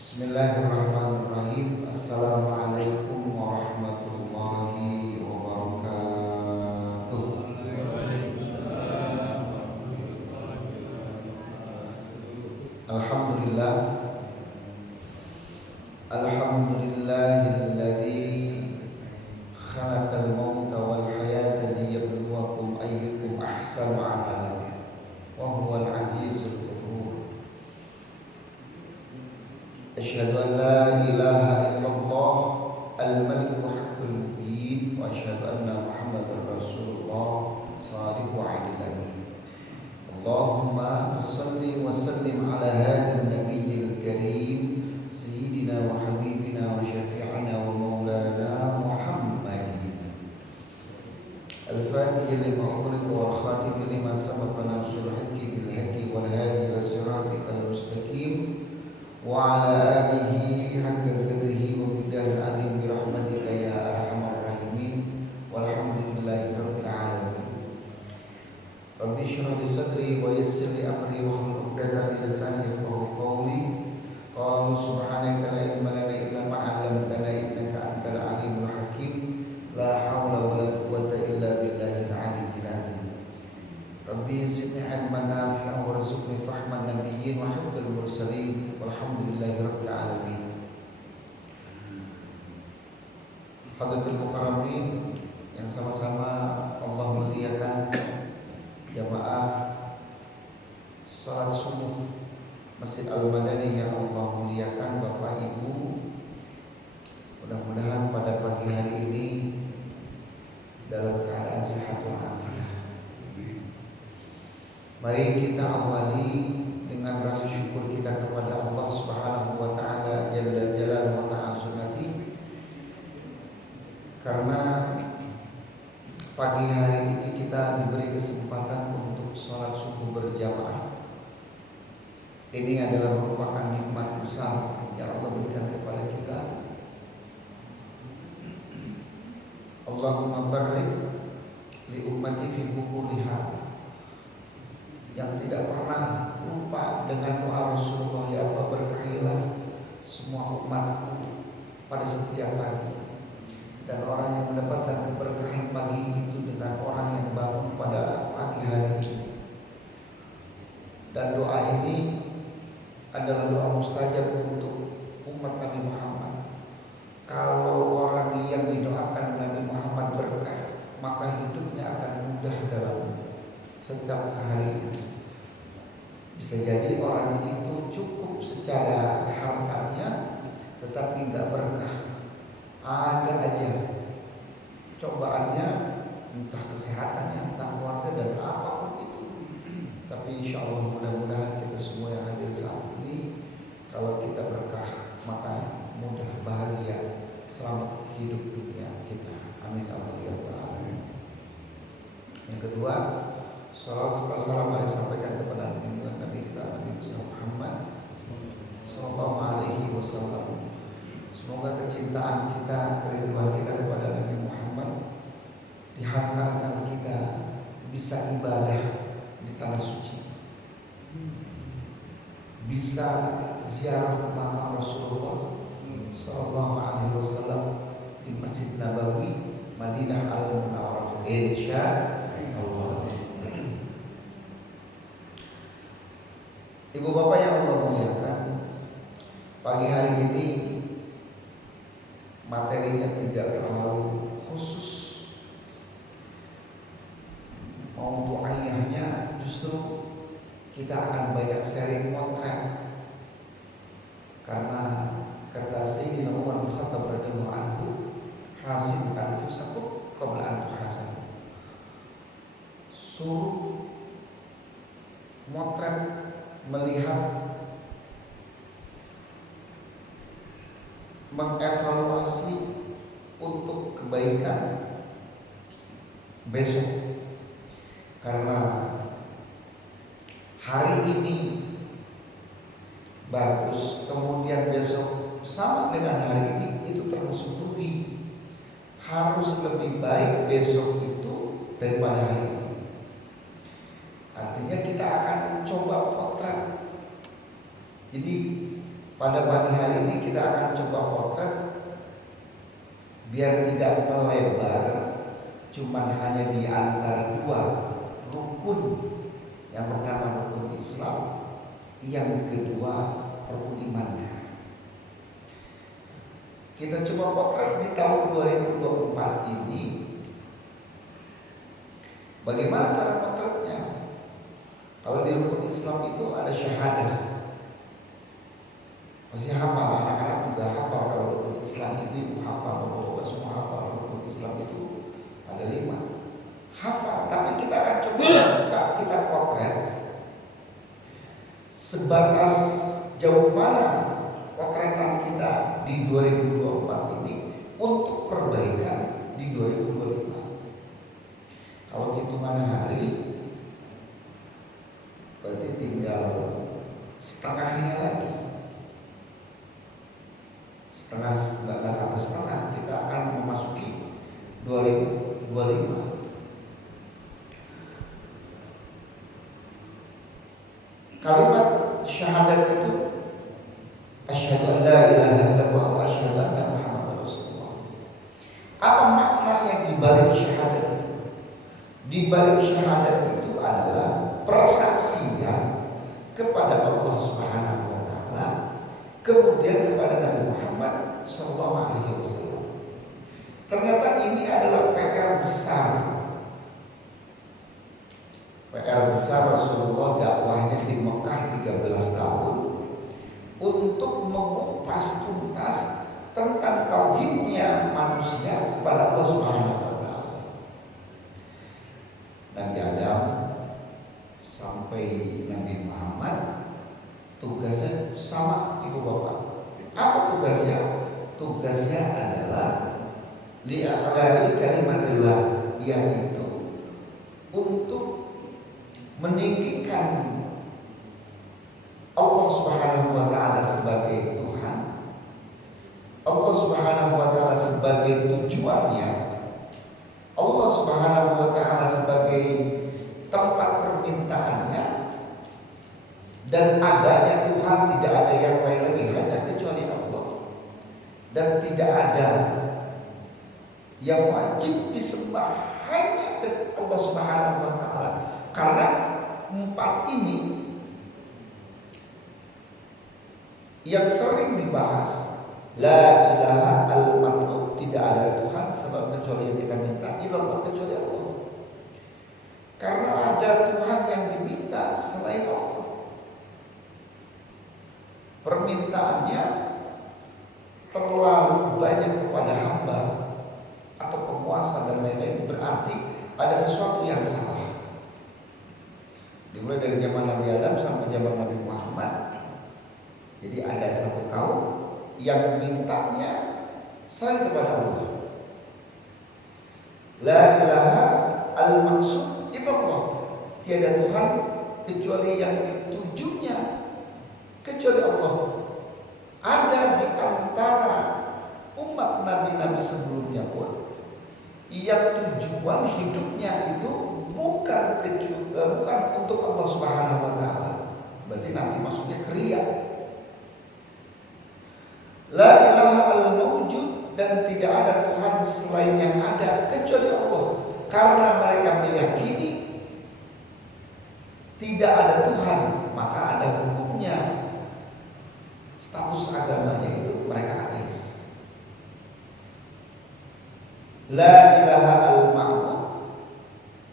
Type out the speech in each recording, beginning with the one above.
Bismillahirrahmanirrahim. Assalamualaikum warahmatullahi wabarakatuh. Alhamdulillah. Alhamdulillahilladzi khalaqal mauta wal hayata liyabluwakum ayyukum ahsanu amala wa huwal azizul ghafur. Asyhadu an la ilaha illallah al-malikul haqqul mubin wa asyhadu anna Muhammadar Rasulullah shadiqul wa'dil amin. Allahumma shalli wa sallim ala hadin nabiyil karim sayyidina wa habibina wa syafi'ina wa maulana Muhammadin al-fatih lima ughliqa wal khatim lima sabaqa nasrul haqqi bil haqqi wal hadi ila siratikal mustaqim wa ala alihi haqqa qadrihi wa miqdaril azim bi rahmatika ya arhamar rahimin walhamdulillahi rabbil alamin. Rabbi shrah li sadri wa yassir li amri wa hlul 'uqdatam min lisani yafqahu qawli. Qalu subhanaka la ilma lana illa ma 'allamtana innaka antal alimul hakim. La haula wa la quwwata illa billahil aliyyil azim. Rabbi zidni ilman nafi'an warzuqni fahman nabiyyin wa hifdzal mursalin walhamdulillahi rabbil alamin. Hadratul mukarramin yang sama-sama Allah muliakan, jamaah salat subuh Masjid Al-Madani yang Allah muliakan, Bapak Ibu, mudah-mudahan pada pagi hari ini dalam keadaan sehat walafiat. Mari kita awali dengan rasa syukur kita kepada Allah Subhanahu wa taala jalla jalaluhu wa ta'azumati, karena pagi hari ini kita diberi kesempatan untuk sholat subuh berjamaah. Ini adalah merupakan nikmat besar yang Allah berikan kepada kita. Allahumma barik li ummati fi bukuriha, yang tidak pernah lupa dengan doa Rasulullah, ya Allah berkahilah semua umatku pada setiap pagi. Dan orang yang mendapatkan keberkahan pagi itu dengan orang yang bangun pada pagi hari ini. Dan doa ini adalah doa mustajab untuk umat Nabi Muhammad. Kalau orang yang didoakan Nabi Muhammad berkah, maka hidupnya akan mudah dalam setiap hari itu. Bisa jadi orang itu cukup secara hartanya, tetapi nggak berkah. Ada aja cobaannya, entah kesehatannya, entah keluarga dan apapun itu. Tapi insya Allah mudah-mudahan kita semua yang hadir saat ini, kalau kita berkah maka mudah bahagia selamat hidup dunia kita. Amin ya Allah ya Rabbal alamin. Yang kedua, salawat serta salam disampaikan kepada Nabi kita Nabi Muhammad sallallahu alaihi wasallam. Semoga kecintaan kita, kerinduan kita kepada Nabi Muhammad dihantarkan kita bisa ibadah di tanah suci, bisa ziarah ke makam Rasulullah sallallahu alaihi wasallam di Masjid Nabawi Madinah Al-Munawwarah, insyaallah. Ibu bapak yang Allah muliakan, pagi hari ini materinya tidak terlalu khusus. Mau ayahnya justru kita akan banyak sharing potret, karena kata Sayyidina Umar bin Khattab radhiyallahu anhu, hasib anfusakum qabla an tuhasabu. Suruh motret, melihat, mengevaluasi untuk kebaikan besok. Karena hari ini bagus, kemudian besok sama dengan hari ini, itu termasuk rugi. Harus lebih baik besok itu daripada hari ini. Artinya kita akan coba potret. Jadi Pada pagi hari ini kita akan coba potret biar tidak melebar, cuman hanya di antara dua rukun. Yang pertama rukun Islam, yang kedua rukun imannya. Kita coba potret di tahun 2024 ini. Bagaimana cara potretnya? Kalau di rukun Islam itu ada syahadah. Masih hafal, anak-anak juga hafal. Kalau rukun Islam itu ibu hafal, bapak-bapak semua hafal. Rukun Islam itu ada 5. Hafal, tapi kita akan coba buka, kita potret sebatas jauh mana potretan kita di 2024 ini untuk perbaikan di 2025. Kalau hitungan hari berarti tinggal setengahnya lagi. Nggak sampai setengah, kita akan memasuki 2025. Kalimat syahadat itu asyhadu an la ilaha illallah wa asyhadu anna Muhammadar Rasulullah. Apa makna yang dibalik syahadat itu? Dibalik syahadat itu adalah persaksian kepada Allah Subhanahu wa taala, kemudian kepada Nabi Muhammad sallallahu alaihi wasallam. Ternyata ini adalah PR besar. PR besar Rasulullah dakwahnya di Mekah 13 tahun untuk mengupas tuntas tentang tauhidnya manusia kepada Allah Subhanahu wa taala. Nabi Adam sampai Nabi Muhammad tugasnya sama, ibu bapak. Apa tugasnya? Tugasnya adalah li'a'lali kalimatillah, yaitu untuk meninggikan Allah Subhanahu wa taala sebagai Tuhan, Allah Subhanahu wa taala sebagai tujuannya, Allah Subhanahu wa taala sebagai tempat permintaannya, dan adanya Tuhan, tidak ada yang lain lagi hanya kecuali Allah, dan tidak ada yang wajib disembah hanya ke Allah Subhanahu wa taala. Karena 4 ini yang sering dibahas, la ilaha al-matlub, tidak ada Tuhan selain kecuali yang kita minta, ilallah, kecuali Allah. Karena ada Tuhan yang diminta selain Allah, permintaannya terlalu banyak kepada hamba atau penguasa dan lain-lain, berarti ada sesuatu yang salah. Dimulai dari zaman Nabi Adam sampai zaman Nabi Muhammad. Jadi ada satu kaum yang mintanya selain kepada Allah. La ilaha al-maksud illallah, tiada Tuhan kecuali yang ditujunya kecuali Allah. Ada di antara umat nabi-nabi sebelumnya pun yang tujuan hidupnya itu bukan untuk Allah Subhanahu wa taala. Berarti nanti maksudnya kriya. La ilaha al-mawjud, dan tidak ada Tuhan selain yang ada kecuali Allah. Karena mereka meyakini tidak ada Tuhan, maka ada hukumnya. Status agamanya itu mereka ateis. La ilaha al-ma'bud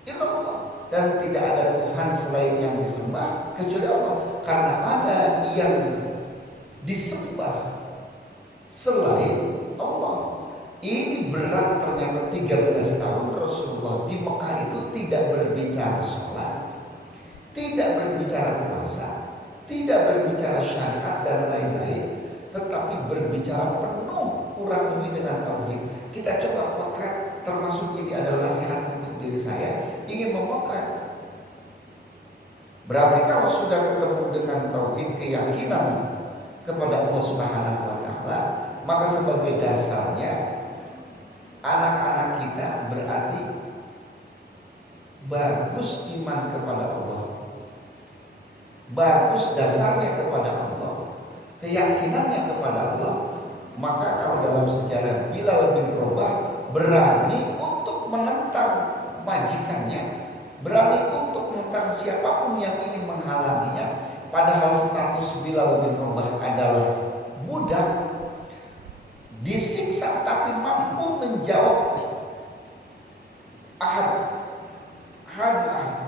illallah, dan tidak ada Tuhan selain yang disembah kecuali Allah. Karena ada yang disembah selain Allah. Ini berat ternyata. 13 tahun Rasulullah di Mekah itu tidak berbicara sholat, tidak berbicara puasa, tidak berbicara syariat dan lain-lain, tetapi berbicara penuh kurang lebih dengan tauhid. Kita coba potret, termasuk ini adalah nasihat untuk diri saya, ingin memotret. Berarti kalau sudah ketemu dengan tauhid, keyakinan kepada Allah Subhanahu wa taala, maka sebagai dasarnya anak-anak kita berarti bagus iman kepada Allah, bagus dasarnya kepada Allah, keyakinannya kepada Allah, maka kalau dalam sejarah Bilal bin Rabah berani untuk menentang majikannya, berani untuk menentang siapapun yang ingin menghalanginya, padahal status Bilal bin Rabah adalah budak, disiksa tapi mampu menjawab ahad,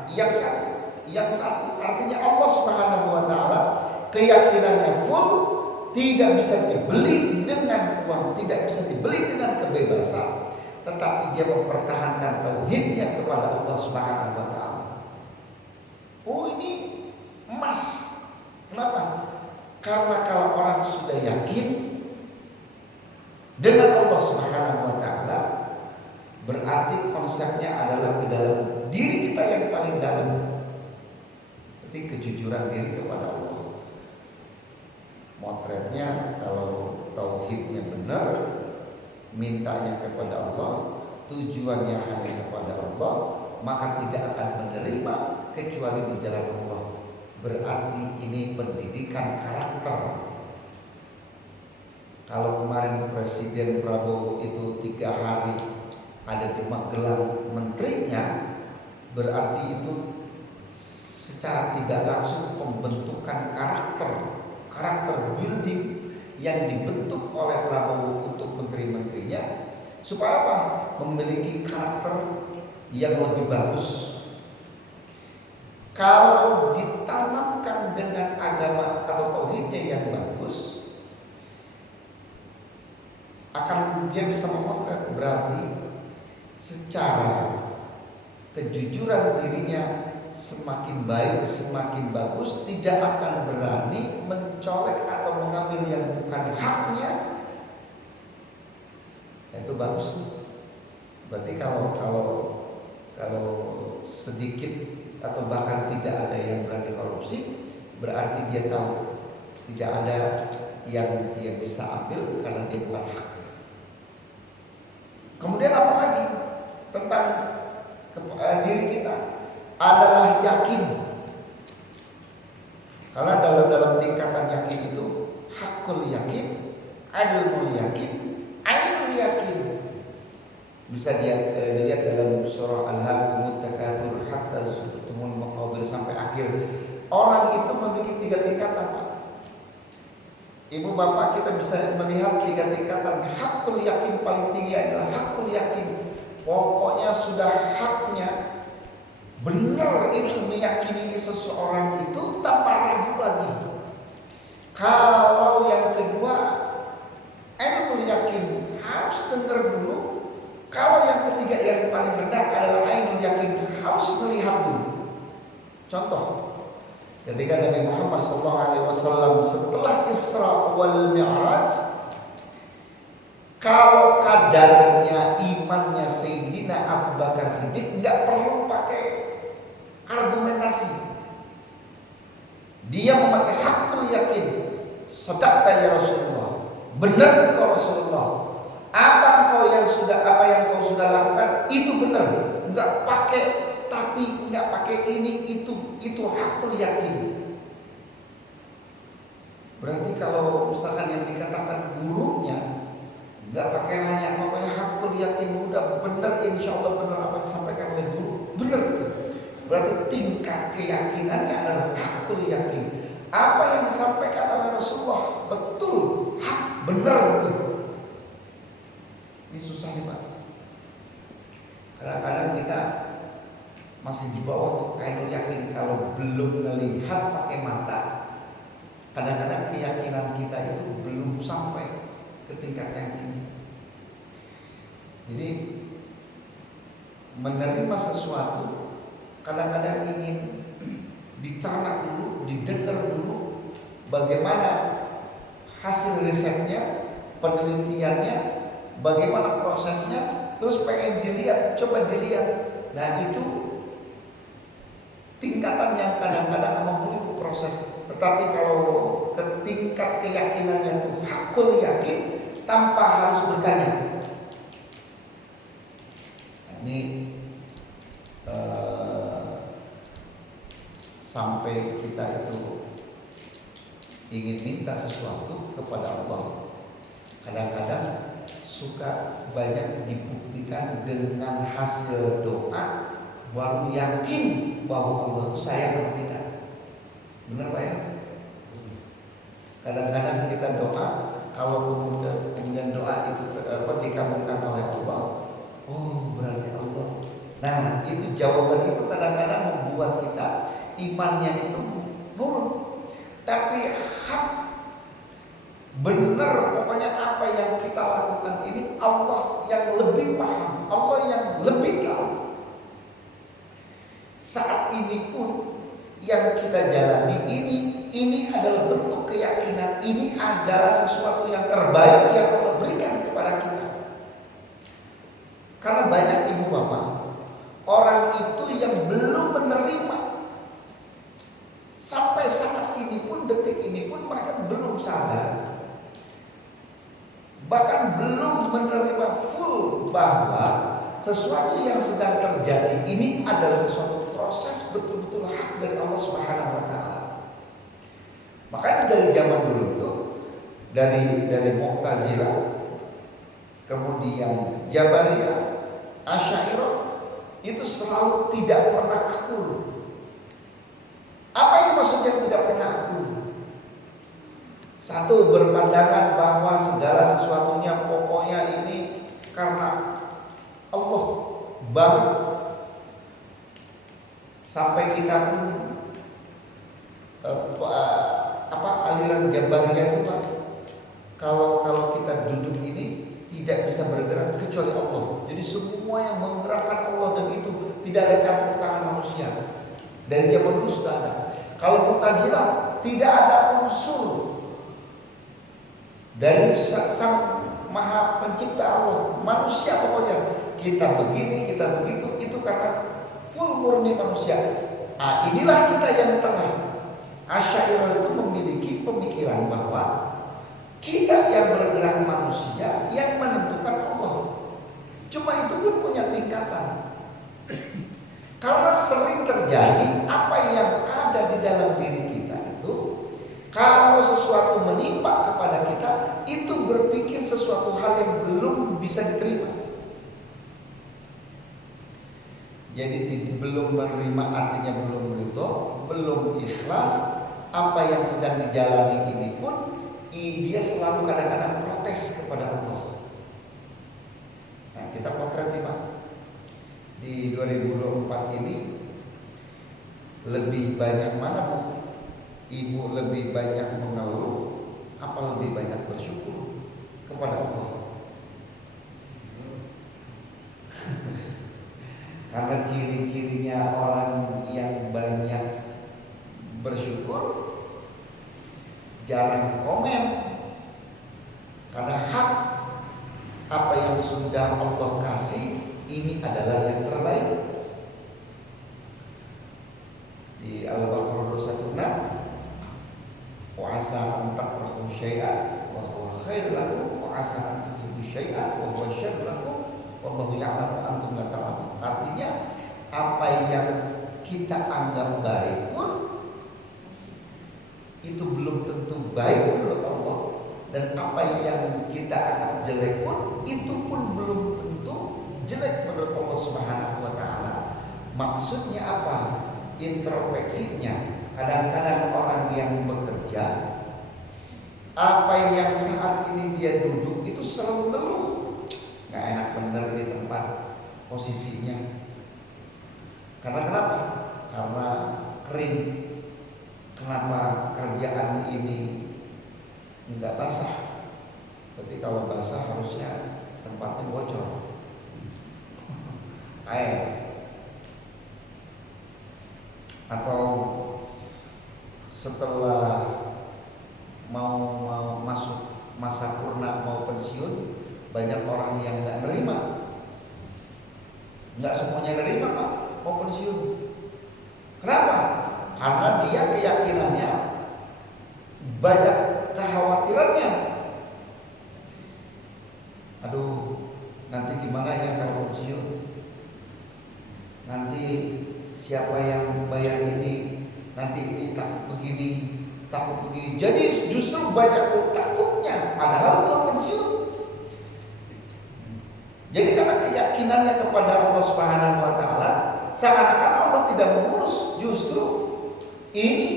yang satu, artinya Allah Subhanahu wa taala keyakinannya full, tidak bisa dibeli dengan uang, tidak bisa dibeli dengan kebebasan, tetapi dia mempertahankan tauhidnya kepada Allah Subhanahu wa taala. Oh, ini emas. Kenapa? Karena kalau orang sudah yakin dengan Allah Subhanahu wa taala, berarti konsepnya adalah ke dalam diri kita yang paling dalam, tapi kejujuran diri kepada Allah. Motretnya kalau tauhidnya benar, mintanya kepada Allah, tujuannya hanya kepada Allah, maka tidak akan menerima kecuali di jalan Allah. Berarti ini pendidikan karakter. Kalau kemarin Presiden Prabowo itu 3 hari ada di Magelang menterinya, berarti itu secara tidak langsung pembentukan karakter building yang dibentuk oleh Prabowo untuk menteri-menterinya, supaya apa? Memiliki karakter yang lebih bagus. Kalau ditanamkan dengan agama atau tauhidnya yang bagus, akan dia bisa memotret, berarti secara kejujuran dirinya semakin baik, semakin bagus, tidak akan berani mencolek atau mengambil yang bukan haknya. Itu bagus. Berarti kalau sedikit atau bahkan tidak ada yang berani korupsi, berarti dia tahu tidak ada yang dia bisa ambil karena dia bukan haknya. Kemudian apa lagi tentang diri kita? Adalah yakin. Karena dalam tingkatan yakin itu hakul yakin, ilmul yakin, ainul yakin. Bisa dilihat dalam surah Al-Haakumut Takatsur hatta zurtumul maqabir sampai akhir. Orang itu memiliki 3 tingkatan, Pak. Ibu bapak, kita bisa melihat 3 tingkatan. Hakul yakin paling tinggi adalah hakul yakin. Pokoknya sudah haknya, benar itu meyakini seseorang itu tanpa ragu lagi. Kalau yang kedua, ilmu yakin, harus dengar dulu. Kalau yang ketiga yang paling rendah adalah ilmu yakin, harus melihat dulu. Contoh, ketika Nabi Muhammad SAW setelah Isra wal Mi'raj, kalau kadarnya imannya Sayyidina Abu Bakar Siddiq, nggak perlu pakai argumentasi. Dia memakai hakul yakin. Sadaqta ya Rasulullah, benar kau Rasulullah. Apa yang kau sudah lakukan itu benar. Nggak pakai tapi, nggak pakai ini itu hakul yakin. Berarti kalau misalkan yang dikatakan gurunya nggak pakai nanya, pokoknya hakul yakin, udah benar, insya Allah benar apa yang disampaikan oleh guru, benar itu. Berarti tingkat keyakinannya adalah hakul yakin. Apa yang disampaikan oleh Rasulullah betul, hak, benar itu. Ini susah nih Pak. Kadang-kadang kita masih di bawah tuh ainul yakin. Kalau belum melihat pakai mata, kadang-kadang keyakinan kita itu belum sampai ke tingkat yang tinggi. Jadi menerima sesuatu kadang-kadang ingin dicerna dulu, didengar dulu bagaimana hasil risetnya, penelitiannya, bagaimana prosesnya, terus pengen dilihat, coba dilihat. Nah itu tingkatan yang kadang-kadang memiliki proses. Tetapi kalau ke tingkat keyakinannya itu hakul yakin tanpa harus bertanya. Nah, ini sampai kita itu ingin minta sesuatu kepada Allah, kadang-kadang suka banyak dibuktikan dengan hasil doa, baru yakin bahwa Allah itu sayang atau tidak. Benar Pak ya? Kadang-kadang kita doa, kalau kemudian doa itu dikabulkan oleh Allah, oh berarti Allah. Nah itu jawaban itu kadang-kadang membuat kita imannya itu nurun. Tapi hak benar, pokoknya apa yang kita lakukan ini Allah yang lebih paham, Allah yang lebih tahu. Saat ini pun yang kita jalani ini adalah bentuk keyakinan, ini adalah sesuatu yang terbaik yang Allah berikan kepada kita. Karena banyak ibu bapak, orang itu yang belum menerima. Sampai saat ini pun, detik ini pun mereka belum sadar, bahkan belum menerima full bahwa sesuatu yang sedang terjadi ini adalah sesuatu proses betul-betul hak dari Allah Subhanahu wa taala. Makanya dari zaman dulu itu, dari Mu'tazilah, kemudian Jabariyah, Asy'ariyah, itu selalu tidak pernah akur. Apa yang maksudnya tidak pernah akur? Satu, berpandangan bahwa segala sesuatunya pokoknya ini karena Allah banget. Sampai kita pun aliran Jabariyah itu Pak, kalau kita duduk ini tidak bisa bergerak kecuali Allah. Jadi semua yang menggerakkan Allah, dan itu tidak ada campur tangan manusia. Dari zaman dulu sudah ada. Kalau Mu'tazilah tidak ada unsur dari sang Maha Pencipta Allah, manusia pokoknya kita begini, kita begitu, itu karena full murni manusia. Nah, inilah kita yang tengah. Asy'ariyah itu memiliki pemikiran bahwa kita yang bergerak manusia, yang menentukan Allah. Cuma itu pun punya tingkatan. Karena sering terjadi apa yang ada di dalam diri kita itu, kalau sesuatu menimpa kepada kita, itu berpikir sesuatu hal yang belum bisa diterima. Jadi belum menerima artinya belum ridho, belum ikhlas. Apa yang sedang dijalani ini pun dia selalu kadang-kadang protes kepada Allah. Nah, kita potret nih Pak, di 2024 ini lebih banyak mana Bu? Ibu lebih banyak mengeluh apa lebih banyak bersyukur kepada Allah? Karena ciri-cirinya orang yang banyak bersyukur jarang komen, karena hak apa yang sudah Allah kasih ini adalah yang terbaik. Di Al-Baqarah 106, wa asa an takrahu syai'an wa huwa khairul lakum wa asa an tuhibbu syai'an wa huwa syarrul lakum wallahu ya'lamu antum la ta'lamun. Artinya apa yang kita anggap baik pun itu belum tentu baik menurut Allah, dan apa yang kita anggap jelek pun itu pun belum tentu jelek menurut Allah Subhanahu wa taala. Maksudnya apa? Introspeksinya. Kadang-kadang orang yang bekerja, apa yang saat ini dia duduk itu selalu ngeluh, nggak enak bener di tempat posisinya. Karena kenapa? Karena kering. Kenapa kerjaan ini enggak basah? Berarti kalau basah harusnya tempatnya bocor air. Atau setelah mau masuk masa purna, mau pensiun, banyak orang yang enggak nerima. Enggak semuanya nerima Pak mau pensiun. Kenapa? Karena dia keyakinannya banyak kekhawatirannya. Aduh, nanti gimana ya kalau pensiun? Nanti siapa yang bayar ini? Nanti ini tak begini. takut begini. Jadi justru banyak takutnya, padahal belum pensiun. Jadi karena keyakinannya kepada Allah Subhanahu wa taala, seakan-akan Allah tidak mengurus. Justru ini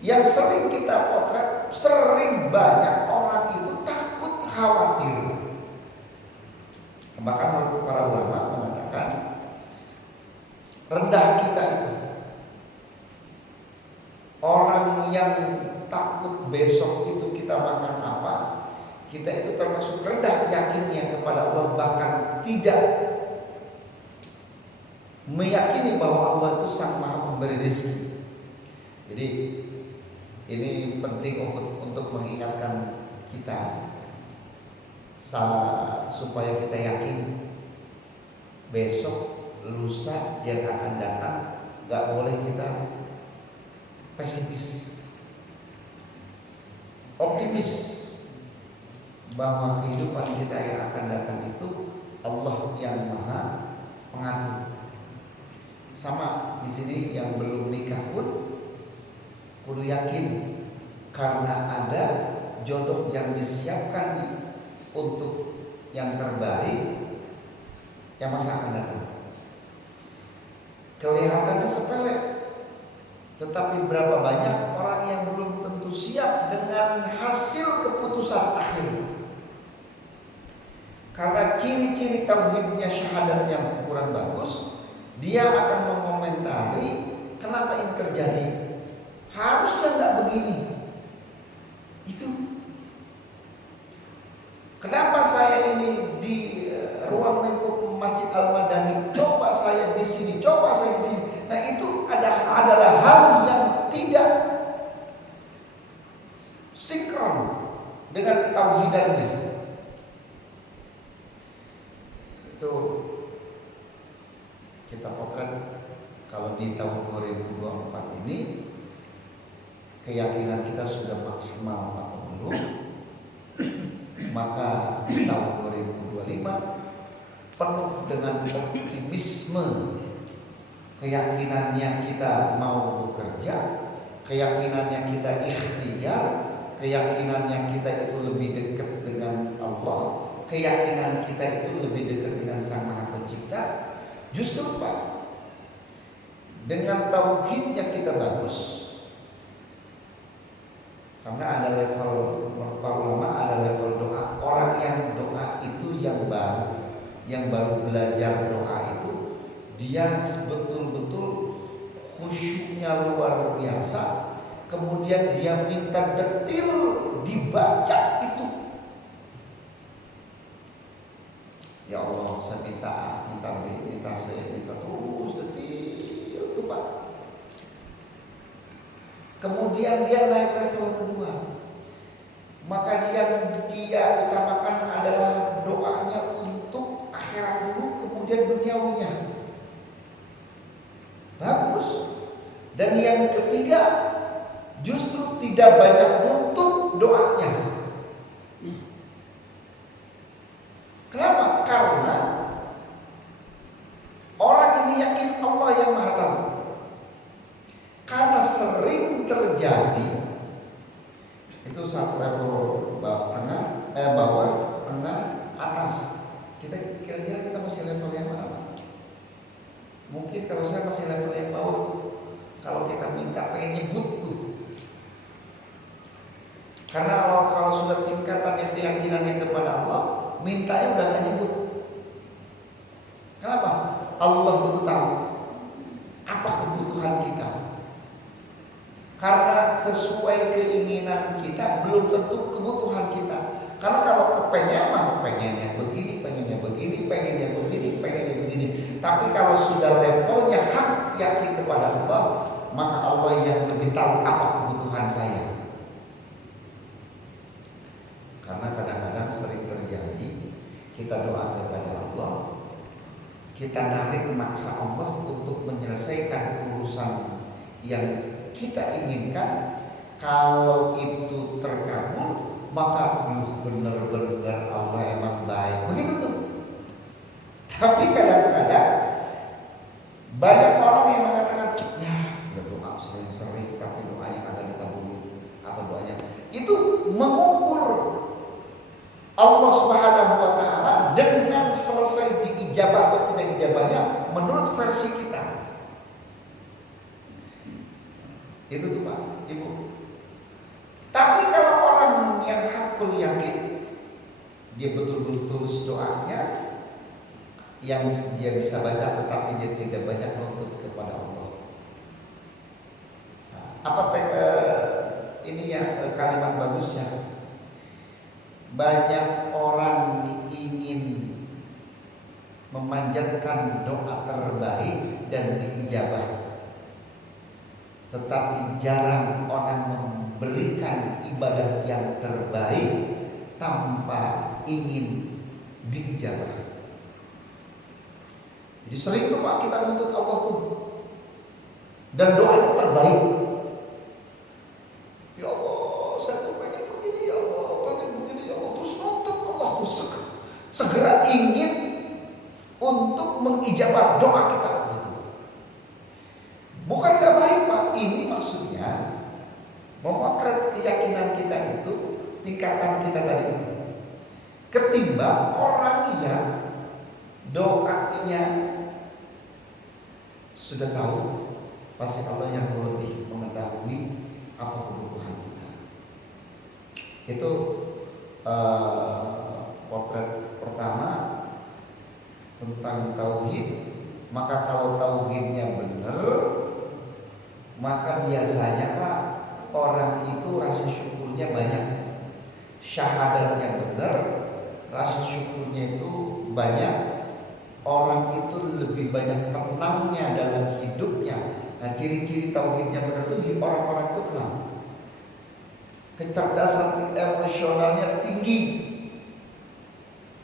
yang sering kita potret, sering banyak orang itu takut, khawatir. Bahkan para ulama mengatakan rendah kita itu orang yang takut besok itu kita makan apa, kita itu termasuk rendah yakinnya kepada Allah, bahkan tidak meyakini bahwa Allah itu Sang Maha Pemberi rezeki. Jadi ini penting untuk mengingatkan kita supaya kita yakin besok, lusa yang akan datang, gak boleh kita pesimis, optimis bahwa kehidupan kita yang akan datang itu Allah yang Maha Pengatur. Sama di sini yang belum nikah pun kudu yakin karena ada jodoh yang disiapkan untuk yang terbaik yang masa akan datang. Kelihatannya sepele, tetapi berapa banyak orang yang belum tentu siap dengan hasil keputusan akhir. Karena ciri-ciri tauhidnya, syahadatnya kurang bagus, dia akan mengomentari kenapa ini terjadi. Harusnya nggak begini. Itu. Kenapa saya ini di ruang lingkup Masjid Al-Madani, coba saya di sini, coba saya di sini. Nah itu adalah hal yang tidak sinkron dengan ketauhidannya. Itu kita potret kalau di tahun 2024 ini keyakinan kita sudah maksimal atau belum, maka di tahun 2025 penuh dengan optimisme, keyakinannya kita mau bekerja, keyakinannya kita ikhtiar, keyakinannya kita itu lebih dekat dengan Allah, keyakinan kita itu lebih dekat dengan Sang Maha Pencipta. Justru Pak, dengan tauhidnya kita bagus. Karena ada level ulama, ada level doa. Orang yang doa itu yang baru belajar doa itu, dia betul-betul khusyuknya luar biasa. Kemudian dia minta detil dibaca itu. Ya Allah, saya minta C, minta terus detil itu Pak. Kemudian dia naik level kedua. Maka yang dia utamakan adalah doanya untuk akhirat dulu, kemudian duniawinya. Bagus. Dan yang ketiga, justru tidak banyak nuntut doanya. Kenapa? Karena orang ini yakin Allah yang Maha Tahu. Karena sering terjadi itu satu level bawah, tengah, atas. Kita kira-kira kita masih level yang mana, Pak? Mungkin kalau saya masih level yang bawah tuh. Kalau kita minta pengen nyebut tuh. Karena kalau sudah tingkatan keyakinannya kepada Allah, mintanya udah gak nyebut. Kenapa? Allah betul tahu apa kebutuhan kita. Karena sesuai keinginan kita belum tentu kebutuhan kita. Karena kalau kepengen mah pengennya begini, pengennya begini, pengennya begini, pengennya begini. Tapi kalau sudah levelnya hak yakin kepada Allah, maka Allah yang lebih tahu apa kebutuhan saya. Karena kadang-kadang sering terjadi kita doa kepada Allah, kita narik maksa Allah untuk menyelesaikan urusan yang kita inginkan. Kalau itu terkabul, maka benar-benar Allah emang baik. Begitu tuh. Tapi kadang-kadang banyak orang yang mengatakan, ya udah doa sering-sering tapi doanya kagak dikabulin atau doanya itu mengukur Allah Subhanahu wa taala dengan selesai diijabah atau tidak ijabahnya menurut versi kita. Itu tuh Pak, Ibu. Tapi kalau orang yang hakul yakin, dia betul-betul tulus doanya, yang dia bisa baca tetapi dia tidak banyak menuntut kepada Allah. Ininya kalimat bagusnya. Banyak orang ingin memanjatkan doa terbaik dan diijabah, tetapi jarang orang memberikan ibadah yang terbaik tanpa ingin diijabah. Jadi sering tuh Pak kita nuntut Allah tuh, dan doa itu terbaik. Ya Allah, saya tuh pengen begini ya Allah, pengen begini ya Allah, terus nuntut Allah tuh segera ingin untuk mengijabah doa kita. Gitu. Bukan gak baik Pak, ini maksudnya memotret keyakinan kita itu, tingkatan kita tadi itu. Ketimbang orang yang doanya sudah tahu, pasti Allah yang lebih mengetahui apa kebutuhan kita. Itu potret pertama tentang tauhid. Maka kalau tauhidnya benar, maka biasanya Pak orang itu rasa syukurnya banyak, syahadatnya benar, rasa syukurnya itu banyak. Orang itu lebih banyak tenangnya dalam hidupnya. Nah, ciri-ciri tauhidnya benar itu orang-orang itu tenang. Kecerdasan emosionalnya tinggi.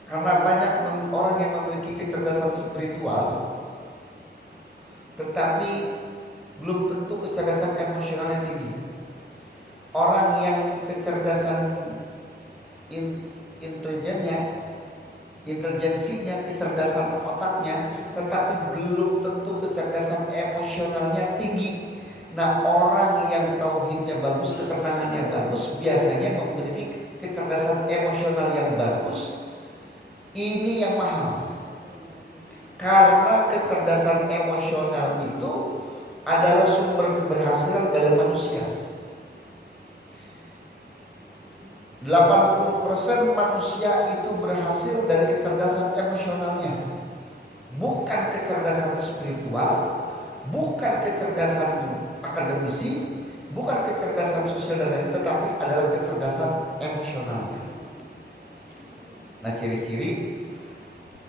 Karena banyak orang yang memiliki kecerdasan spiritual, tetapi belum tentu kecerdasan emosionalnya tinggi. Orang yang kecerdasan intelijensinya, kecerdasan otaknya, tetapi belum tentu kecerdasan emosionalnya tinggi. Nah, orang yang tauhidnya bagus, ketenangannya bagus, biasanya memiliki kecerdasan emosional yang bagus. Ini yang mahal. Karena kecerdasan emosional itu adalah sumber keberhasilan dalam manusia. 80% manusia itu berhasil dari kecerdasan emosionalnya, bukan kecerdasan spiritual, bukan kecerdasan akademisi, bukan kecerdasan sosial dan lain, tetapi adalah kecerdasan emosionalnya. Nah, ciri-ciri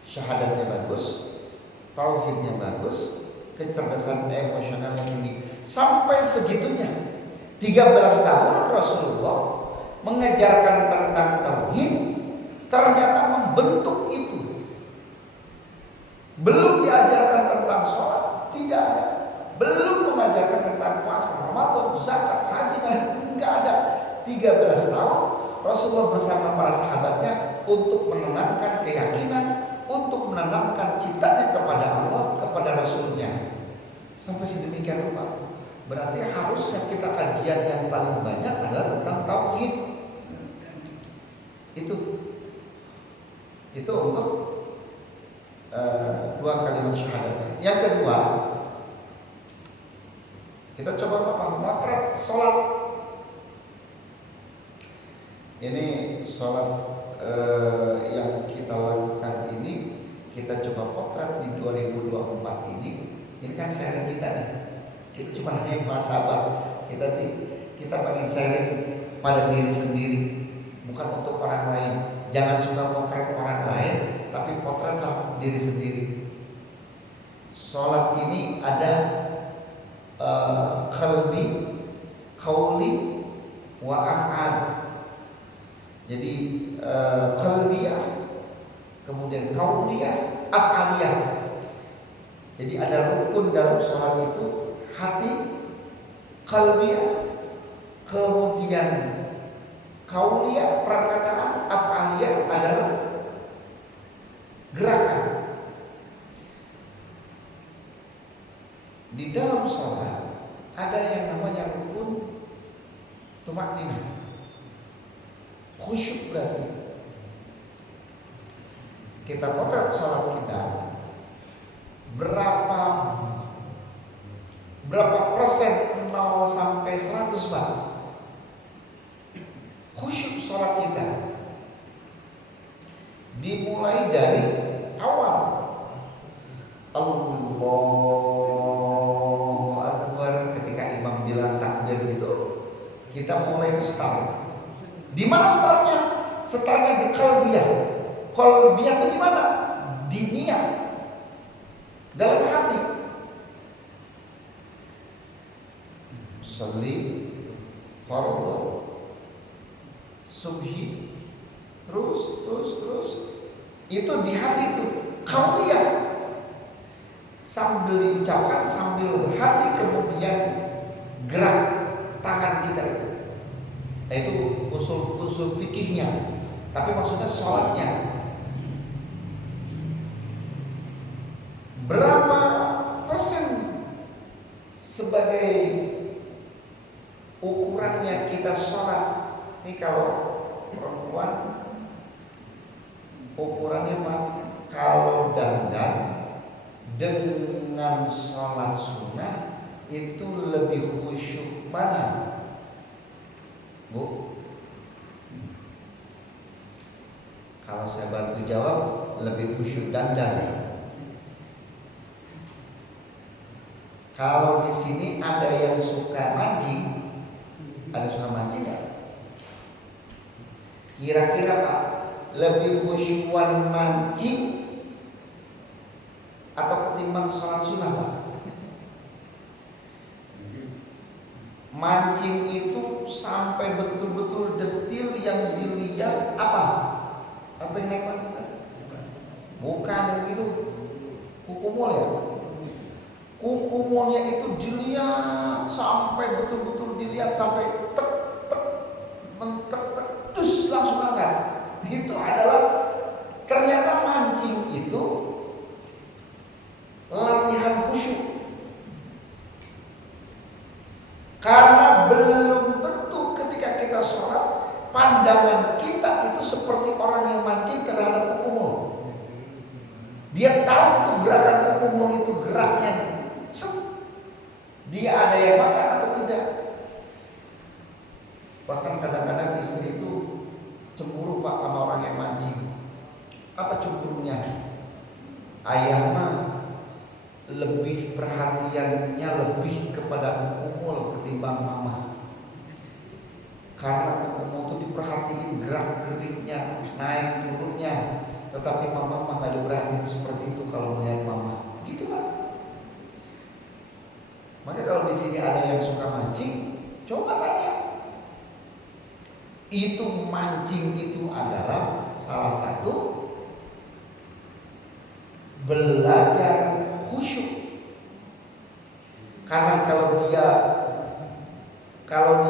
syahadatnya bagus, tauhidnya bagus, kecerdasan emosionalnya tinggi. Sampai segitunya 13 tahun Rasulullah mengajarkan tentang tauhid, ternyata membentuk itu. Belum diajarkan tentang sholat, tidak ada. Belum mengajarkan tentang puasa, Ramadan, zakat, haji, enggak ada. 13 tahun Rasulullah bersama para sahabatnya untuk menanamkan keyakinan, untuk menanamkan cintanya kepada Allah, kepada Rasulnya. Sampai sedemikian rupa. Berarti harusnya kita kajian yang paling banyak adalah tentang tauhid. Itu untuk dua kalimat syahadat. Yang kedua, kita coba memotret sholat. Ini sholat yang kita lakukan ini, kita coba potret di 2024 ini. Ini kan sharing kita nih. Kita cuma hanya muhasabah. Kita pengen sharing pada diri sendiri, bukan untuk orang lain. Jangan suka potret orang lain, tapi potretlah diri sendiri. Sholat ini ada qalbi, qauli, wa af'al. Jadi qalbiyah, kemudian qauliyah, af'aliyah. Jadi ada rukun dalam sholat itu, hati, qalbiyah, kemudian qauliyah, perkataan, af'aliyah adalah gerakan. Di dalam sholat ada yang namanya rukun tumakninah, khusyuk. Berarti kita potret sholat kita, berapa persen 0 sampai 100 Pak khusyuk sholat kita. Dimulai dari awal Allahu Akbar, ketika imam bilang takbir gitu, kita mulai itu start. Di mana startnya? Startnya di qalbiyah. Qalbiyah itu di mana? Di niat, dalam hati. Sholli fardhu subhi, terus itu di hati itu qalbiyah, sambil diucapkan sambil hati, kemudian gerak tangan kita itu. Itu usul fikihnya. Tapi maksudnya sholatnya berapa persen sebagai ukurannya kita sholat. Ini kalau perempuan ukurannya mah, kalau dandan dengan sholat sunnah itu lebih khusyuk mana, Bu? Kalau saya bantu jawab, lebih khusyuk dandan. Kalau di sini ada yang suka mancing, ada suka mancing nggak? Kira-kira Pak, lebih khusyukan mancing atau ketimbang sholat sunnah Pak? Mancing itu sampai betul-betul detil yang dilihat apa? Apa yang naik? Bukan yang itu kukumul ya. Kukumulnya itu dilihat sampai betul-betul dilihat sampai tek terus langsung angkat. Itu adalah ternyata mancing itu latihan khusyuk. Karena belum tentu ketika kita sholat pandangan kita itu seperti orang yang mancing terhadap kukumul. Dia tahu tuh gerakan kukumul itu geraknya. Dia ada yang makan atau tidak. Bahkan kadang-kadang istri itu cemburu Pak sama orang yang mancing. Apa cemburunya? Ayah mah lebih perhatiannya lebih kepada kukumul ketimbang mama. Karena kukumul itu diperhatiin gerak-geriknya, naik turunnya. Tetapi mama mah gak diperhatiin seperti itu kalau melihat mama. Gitu kan? Maka kalau di sini ada yang suka mancing, coba tanya. Itu mancing itu adalah salah satu belajar khusyuk. Karena kalau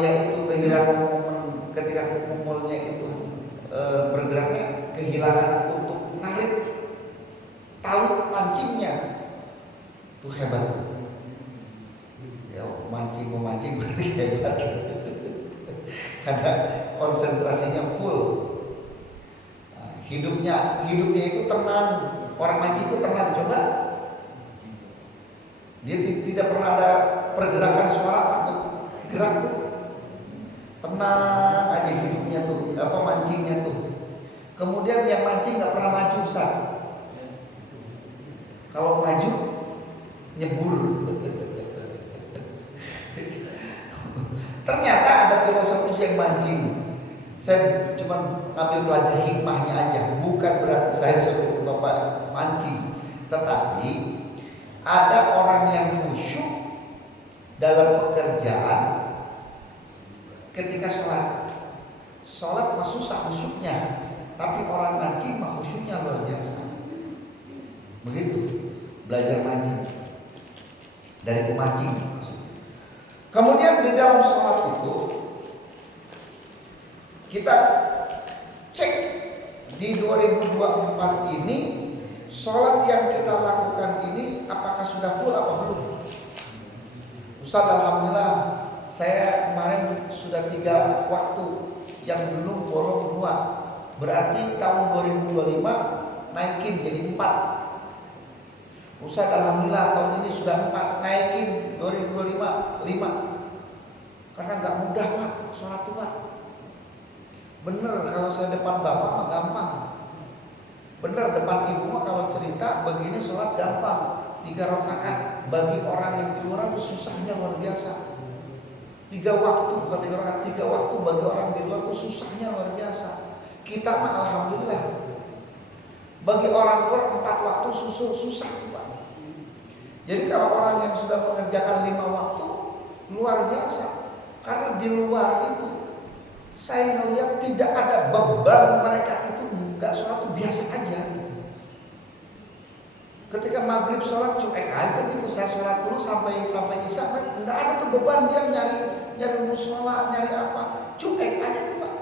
dia itu kehilangan momen ketika kukumulnya itu bergeraknya, kehilangan untuk narik tali mancingnya, itu hebat. Ya, memancing berarti hebat. Karena konsentrasinya full. Nah, hidupnya itu tenang. Orang mancing itu tenang. Coba dia tidak pernah ada pergerakan suara takut gerak tuh, tenang aja hidupnya tuh, apa mancingnya tuh. Kemudian yang mancing nggak pernah maju Ustaz. Kalau maju nyebur. Ternyata ada filosofis yang mancing. Saya cuma ngambil pelajar hikmahnya aja, bukan berarti saya suruh Bapak mancing. Tetapi ada orang yang khusyuk dalam pekerjaan ketika sholat. Sholat mah susah khusyuknya, tapi orang mancing mah khusyuknya luar biasa. Begitu belajar mancing dari pemancing. Kemudian di dalam sholat itu kita cek di 2024 ini sholat yang kita lakukan ini apakah sudah full apa belum? Ustaz, alhamdulillah saya kemarin sudah 3 waktu, yang belum bolong 2. Berarti tahun 2025 naikin jadi 4. Ustaz, alhamdulillah tahun ini sudah 4, naikin 2025 5. Karena nggak mudah Pak sholat itu Pak. Bener kalau saya depan bapak mah gampang. Bener depan ibu mah kalau cerita begini sholat gampang. 3 rakaat bagi orang yang di luar itu susahnya luar biasa. 3 waktu, bukan 3 rakaat, 3 waktu bagi orang di luar itu susahnya luar biasa. Kita mah alhamdulillah. Bagi orang luar 4 waktu susah Pak. Jadi kalau orang yang sudah mengerjakan 5 waktu luar biasa. Karena di luar itu saya melihat tidak ada beban, mereka itu nggak sholat itu biasa aja gitu. Ketika maghrib sholat cuek aja gitu, saya sholat dulu sampai isya, nggak ada tuh beban, dia nyari musola, nyari apa, cuek aja tuh Pak.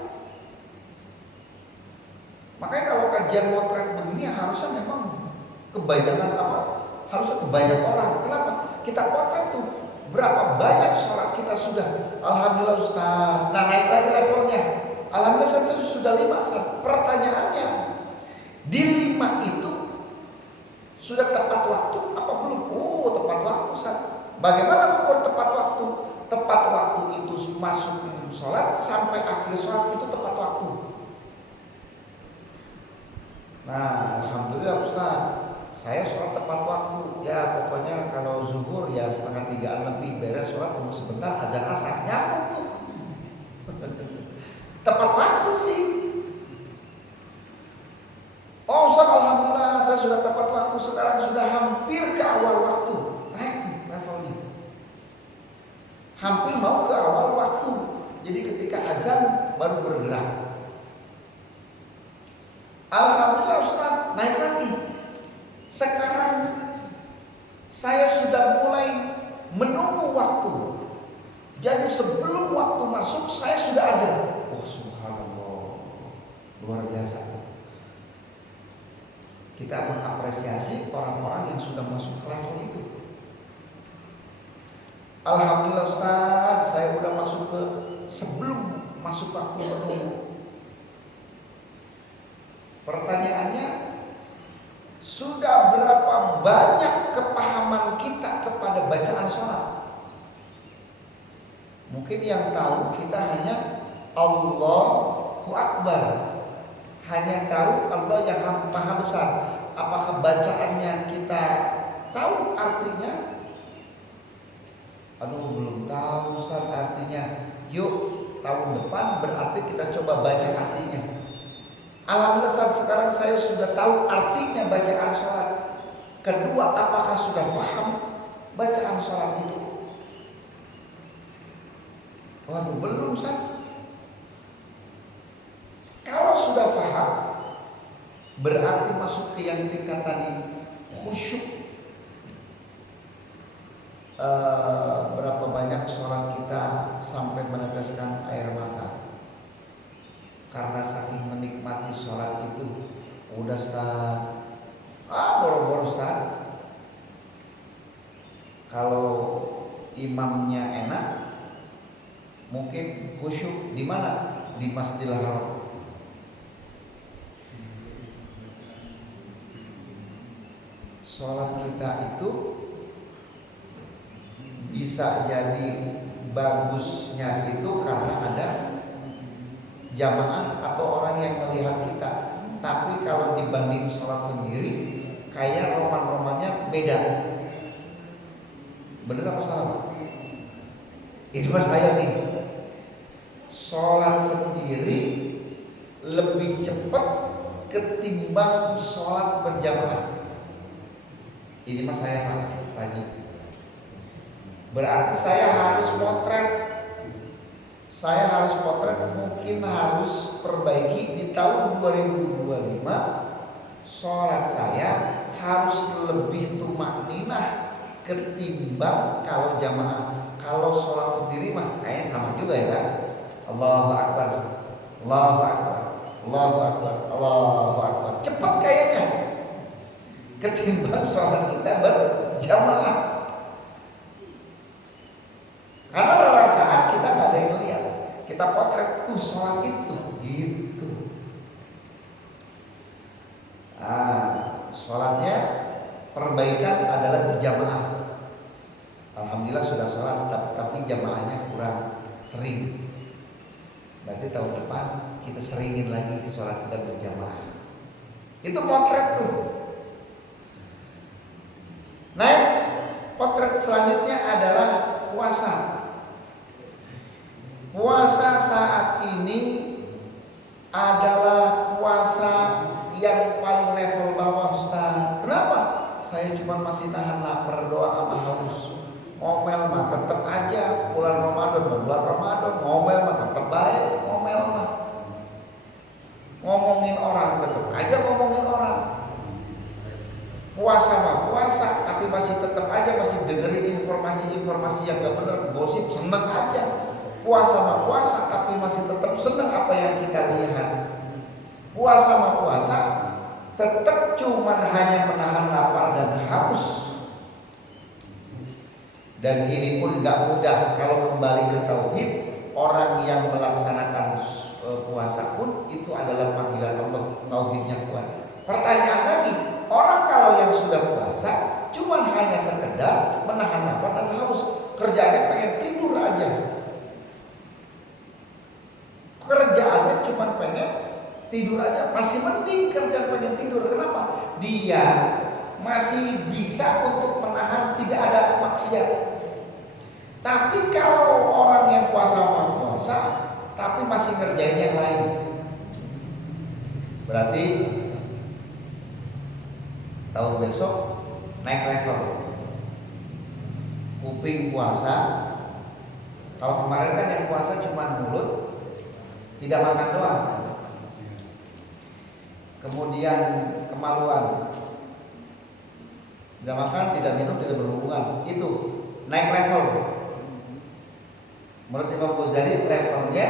Makanya kalau kajian motret begini harusnya memang kebanyakan apa? Harusnya kebanyak orang. Kenapa? Kita potret tuh berapa banyak sholat kita sudah. Alhamdulillah Ustaz. Nah naik lagi levelnya. Alhamdulillah saya sudah 5 Ustaz. Pertanyaannya, di 5 itu sudah tepat waktu apa belum? Oh tepat waktu Ustaz. Bagaimana ukur tepat waktu? Tepat waktu itu masuk sholat sampai akhir sholat itu tepat waktu. Nah alhamdulillah Ustaz, saya sholat tepat waktu. Ya pokoknya kalau zuhur ya 2:30 lebih beres sholat, tunggu sebentar azan asar, nyambung tuh. Tepat waktu sih. Oh Ustaz, alhamdulillah saya sudah tepat waktu, sekarang sudah hampir ke awal waktu. Naik levelnya. Hampir mau ke awal waktu. Jadi ketika azan baru bergerak. Alhamdulillah Ustaz, naik lagi. Sekarang saya sudah mulai menunggu waktu. Jadi sebelum waktu masuk saya sudah ada. Oh subhanallah, luar biasa. Kita mengapresiasi orang-orang yang sudah masuk ke level itu. Alhamdulillah Ustaz, saya udah masuk ke sebelum masuk waktu menunggu. Pertanyaannya, sudah berapa banyak kepahaman kita kepada bacaan sholat? Mungkin yang tahu kita hanya Allahu Akbar, hanya tahu Allah yang Maha Besar. Apakah bacaannya kita tahu artinya? Aduh belum tahu Ustaz artinya. Yuk tahun depan berarti kita coba baca artinya. Alhamdulillah saat sekarang saya sudah tahu artinya bacaan sholat. Kedua, apakah sudah paham bacaan sholat itu? Waduh belum Ustaz. Kalau sudah paham, berarti masuk ke yang tingkatan khusyuk. Berapa banyak sholat kita sampai meneteskan air mata karena saking menikmati sholat itu. Udah Ustaz, boro-boro Ustaz. Kalau imamnya enak, mungkin khusyuk di mana? Di Masjidil Haram. Sholat kita itu bisa jadi bagusnya itu karena ada jamaah atau orang yang melihat kita. Tapi kalau dibanding sholat sendiri, kayak roman-romannya beda. Bener apa salah Pak? Ini mas saya nih, sholat sendiri lebih cepat ketimbang sholat berjamaah. Ini mas saya Pak Haji. Berarti saya harus potret. Saya harus potret, mungkin harus perbaiki di tahun 2025. Sholat saya harus lebih tumakninah ketimbang kalau jamaah. Kalau sholat sendiri mah kayaknya sama juga ya. Allahu Akbar, Allahu Akbar, Allahu Akbar, Allahu Akbar. Cepat kayaknya ketimbang sholat kita berjamaah. kamu sholat itu gitu. Sholatnya perbaikan adalah di jamaah. Alhamdulillah sudah sholat, tapi jamaahnya kurang sering. Berarti tahun depan kita seringin lagi sholat kita berjamaah. Itu potret tuh. Nah, potret selanjutnya adalah puasa. Puasa saat ini adalah puasa yang paling level bawah, Ustaz. Kenapa? Saya cuma masih nahan lapar doang sama haus. Ngomel mah tetep aja, bulan Ramadan, ngomel mah tetep baik, ngomel mah. Ngomongin orang tetep aja ngomongin orang. Puasa mah puasa, tapi masih tetep aja masih dengerin informasi-informasi yang gak bener, gosip seneng aja. Puasa mah puasa, tapi masih tetap seneng apa yang kita lihat. Puasa mah puasa, tetap cuman hanya menahan lapar dan haus. Dan ini pun gak mudah kalau kembali ke tauhid. Orang yang melaksanakan puasa pun itu adalah panggilan Allah, tauhidnya kuat. Pertanyaan lagi, orang kalau yang sudah puasa cuman hanya sekedar menahan lapar dan haus, kerjaannya pengen tidur aja. Kerjaannya cuma pengen tidur aja, masih penting kerjaan pengen tidur. Kenapa? Dia masih bisa untuk menahan tidak ada maksiat. Tapi kalau orang yang puasa tapi masih ngerjain yang lain, berarti tahun besok naik level. Kuping puasa, kalau kemarin kan yang puasa cuma mulut, tidak makan doang. Kemudian kemaluan, tidak makan, tidak minum, tidak berhubungan. Itu naik level. Menurut Imam Ghazali levelnya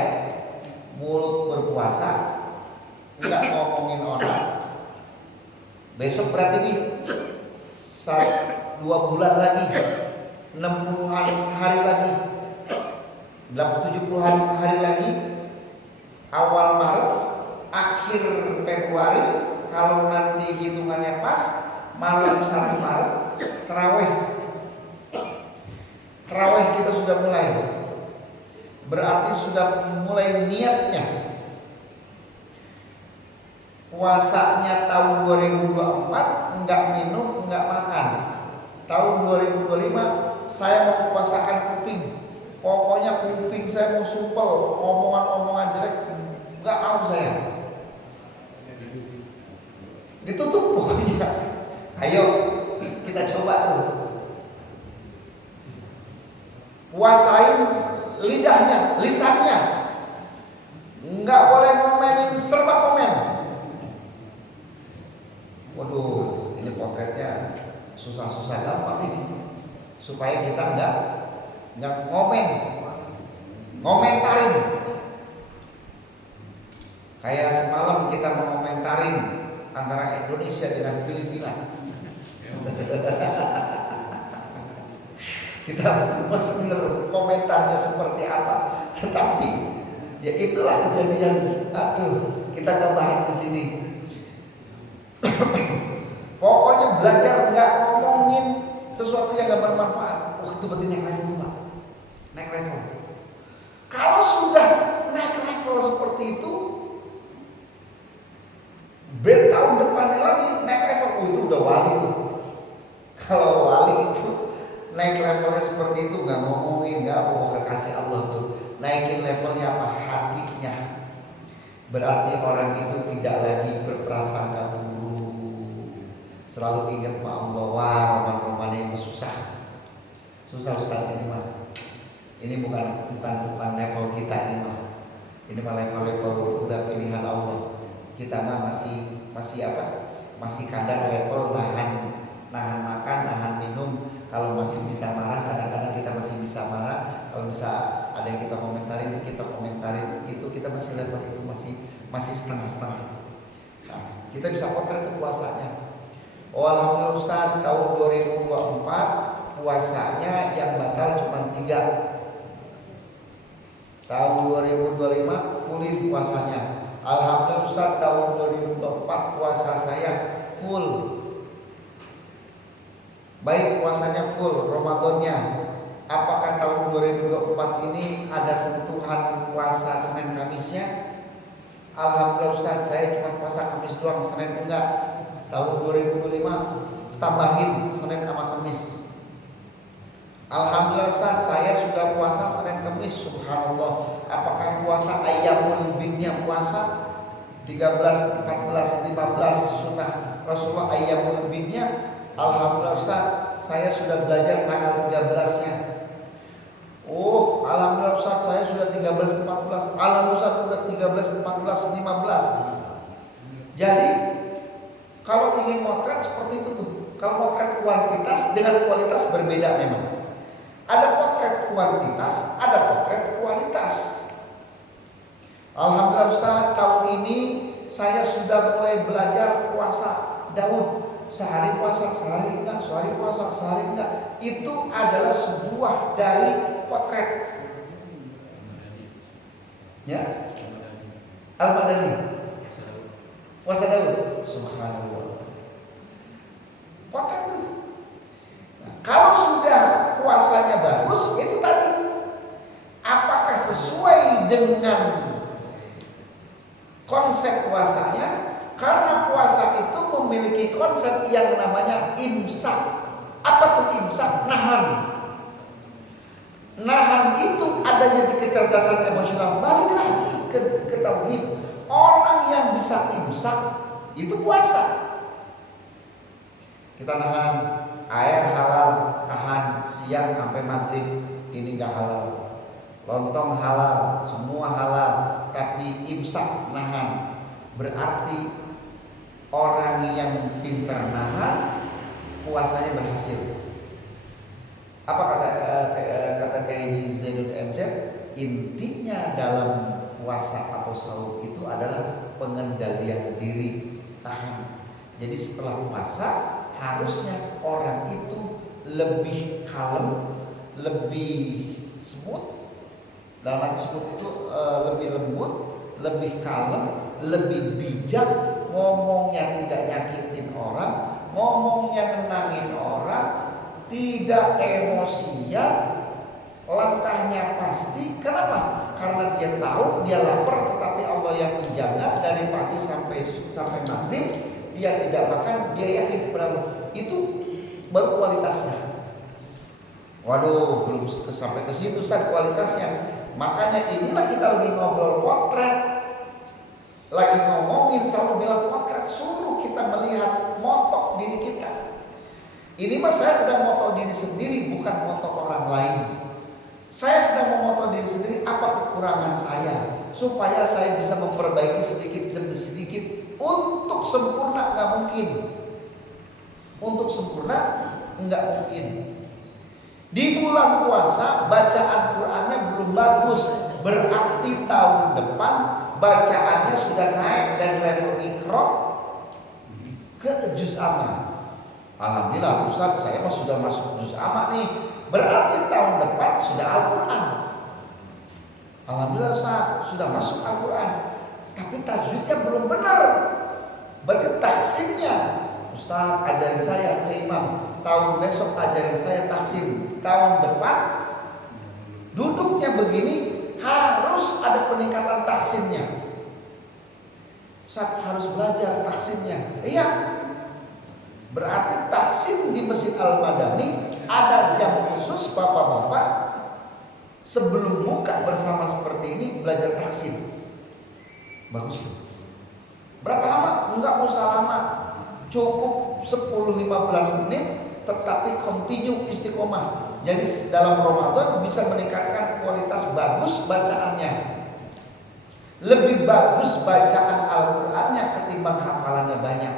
mulut berpuasa, nggak ngomongin orang. Besok berarti nih 2 bulan lagi, 60 hari lagi, 70 hari lagi. Awal Maret, akhir Februari, kalau nanti hitungannya pas, malam 1 Maret, terawih kita sudah mulai. Berarti sudah mulai niatnya. Puasanya tahun 2024 enggak minum, enggak makan. Tahun 2025 saya mau puasakan kuping. Pokoknya kuping saya mau supel, omongan-omongan jelek enggak mau saya. Ditutup pokoknya. Ayo kita coba tuh. Puasain lidahnya, lisannya. Enggak boleh ngomenin, serba komen. Waduh, ini potretnya susah-susah gampang ini. Supaya kita enggak ngomentarin. Kayak semalam kita mengomentarin antara Indonesia dengan Filipina. Kita mesti bener komentarnya seperti apa, tetapi ya itulah kejadian. Aduh, kita nggak bahas di sini. Pokoknya belajar nggak ngomongin sesuatu yang nggak bermanfaat. Wah, itu berarti naik level, Pak. Naik level. Kalau sudah naik level seperti itu, tahun depannya lagi naik level. Oh, itu udah wali tuh. Kalau wali itu naik levelnya seperti itu, nggak ngomongin, nggak kekasih Allah tuh. Naikin levelnya apa? Hatinya. Berarti orang itu tidak lagi berprasangka buruk. Selalu ingat sama Allah. Wah, Ramadan ini susah Ustaz ini mah. Ini bukan level kita ini mah. Ini mah level udah pilihan Allah. Kita mah masih apa? Masih kadar level nahan makan, nahan minum. Kalau masih bisa marah, kadang-kadang kita masih bisa marah. Kalau bisa ada yang kita komentarin, itu kita masih level itu masih setengah-setengah. Nah, kita bisa potret ke puasanya. Oh, alhamdulillah Ustaz, tahun 2024 puasanya yang batal cuma 3. Tahun 2025 fullin puasanya. Alhamdulillah Ustaz, tahun 2024 puasa saya full. Baik puasanya full, Ramadannya. Apakah tahun 2024 ini ada sentuhan puasa Senin Kamisnya? Alhamdulillah Ustaz, saya cuma puasa Kamis doang, Senin enggak. Tahun 2025 tambahin Senin sama Kamis. Alhamdulillah Ustaz, saya sudah puasa Senin Kamis, subhanallah. Apakah puasa ayyamul bidnya puasa 13, 14, 15 sunnah Rasulullah ayyamul bidnya? Alhamdulillah Ustaz, saya sudah belajar tanggal 13-nya. Oh, alhamdulillah Ustaz, saya sudah 13, 14. Alhamdulillah Ustaz, sudah 13, 14, 15. Jadi kalau ingin motret seperti itu tuh. Kalau motret kuantitas dengan kualitas berbeda memang. Ada potret kuantitas, ada potret kualitas. Alhamdulillah Ustaz, tahun ini saya sudah mulai belajar puasa Daud. Sehari puasa, sehari enggak, sehari puasa, sehari enggak. Itu adalah sebuah dari potret. Ya, Al-Madani, puasa Daud, subhanallah. Potret itu. Nah, kalau sudah puasanya bagus, itu tadi. Apakah sesuai dengan konsep puasanya? Karena puasa itu memiliki konsep yang namanya imsak. Apa tuh imsak? Nahan. Nahan itu adanya di kecerdasan emosional. Balik lagi ke tauhid. Orang yang bisa imsak itu puasa. Kita nahan air halal, tahan siang sampai maghrib, ini gak halal. Lontong halal, semua halal, tapi imsak nahan. Berarti orang yang pintar nahan puasanya berhasil. Apa kata Kiai Zainud MZ? Intinya dalam puasa atau sahur itu adalah pengendalian diri, tahan. Jadi setelah puasa harusnya orang itu lebih kalem, lebih smooth. Dalam arti smooth itu lebih lembut, lebih kalem, lebih bijak, ngomongnya tidak nyakitin orang, ngomongnya nenangin orang, tidak emosian, langkahnya pasti. Kenapa? Karena dia tahu dia lapar, tetapi Allah yang menjaga dari pagi sampai maghrib. Dia tidak makan, dia yakin kepada Allah. Itu baru kualitasnya. Waduh, belum sampai ke situ Ustaz kualitasnya. Makanya inilah kita lagi ngobrol potret, lagi ngomongin, selalu bilang potret, suruh kita melihat motok diri kita. Ini mah saya sedang motok diri sendiri, bukan motok orang lain. Saya sedang memotok diri sendiri, apa kekurangan saya, supaya saya bisa memperbaiki sedikit demi sedikit. Untuk sempurna nggak mungkin. Untuk sempurna nggak mungkin. Di bulan puasa bacaan Qur'annya belum bagus, berarti tahun depan bacaannya sudah naik dari level Iqra ke juz amma. Alhamdulillah Ustaz, saya mah sudah masuk juz amma nih. Berarti tahun depan sudah Al-Qur'an. Alhamdulillah Ustaz, sudah masuk Al-Qur'an. Tapi tajwidnya belum benar. Berarti tahsinnya, Ustaz ajarin saya ke imam, tahun besok ajarin saya tahsin. Tahun depan duduknya begini, harus ada peningkatan tahsinnya. Ustaz harus belajar tahsinnya. Iya. Berarti tahsin di Masjid Al-Madani ada jam khusus bapak-bapak sebelum buka bersama seperti ini belajar tahsin. Bagus tuh. Berapa lama? Enggak usah lama. Cukup 10-15 menit tetapi continue istiqomah. Jadi dalam Ramadan bisa meningkatkan kualitas bagus bacaannya. Lebih bagus bacaan Al-Qur'annya ketimbang hafalannya banyak.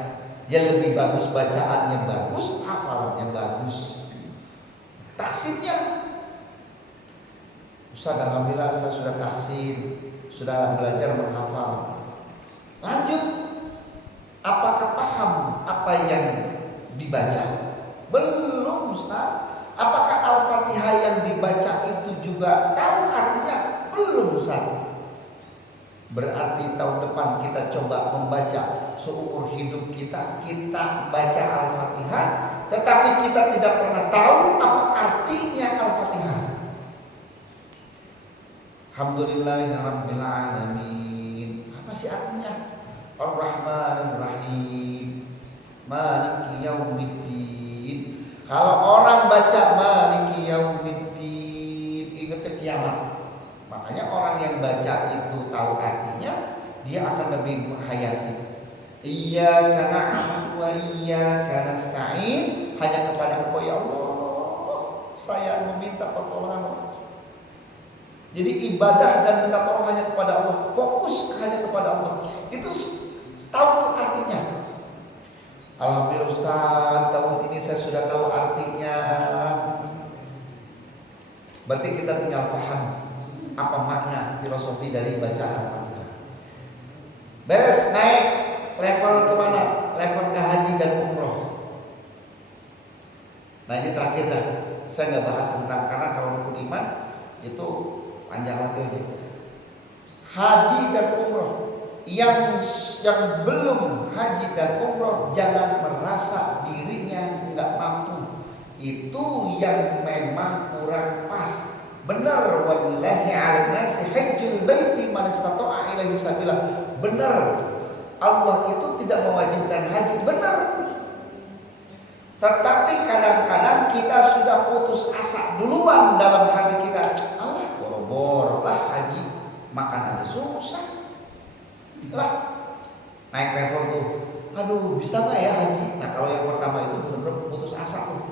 Ya lebih bagus bacaannya bagus, hafalannya bagus. Tahsinnya, Ustaz alhamdulillah saya sudah tahsin, sudah belajar menghafal. Lanjut, apakah paham apa yang dibaca? Belum Ustaz. Apakah Al-Fatihah yang dibaca itu juga tahu artinya? Belum Ustaz. Berarti tahun depan kita coba membaca seumur hidup kita baca Al-Fatihah, tetapi kita tidak pernah tahu apa artinya Al-Fatihah. Alhamdulillahirabbil alamin. Apa sih artinya? Ar-Rahmanir Rahim, Maliki Yaumiddin. Kalau orang baca Maliki Yaumiddin, ingat kiamat. Makanya orang yang baca itu tahu artinya, dia akan lebih menghayati. Iyyaka na'budu wa iyyaka nasta'in. Hanya kepada Engkau ya Allah saya meminta pertolongan. Jadi ibadah dan minta tolong hanya kepada Allah, fokus hanya kepada Allah. Itu tahu tuh artinya. Alhamdulillah Ustaz, tahun ini saya sudah tahu artinya. Berarti kita tinggal paham apa makna filosofi dari bacaan Al-Fatihah. Beres, naik level kemana? Level ke haji dan umroh. Nah ini terakhir dah. Saya nggak bahas tentang, karena kalau rukun iman itu panjang lagi. Haji dan umroh. Yang belum haji dan umroh jangan merasa dirinya nggak mampu. Itu yang memang kurang pas. Benar, wallahi 'alan nasi hajjul baiti man istata'a ilaihi sabila. Benar, Allah itu tidak mewajibkan haji, benar. Tetapi kadang-kadang kita sudah putus asa duluan dalam hati kita. Allah, boro-boro lah haji, makan aja susah. Lah, naik level tuh. Aduh, bisa nggak ya haji? Nah, kalau yang pertama itu benar-benar putus asa tuh.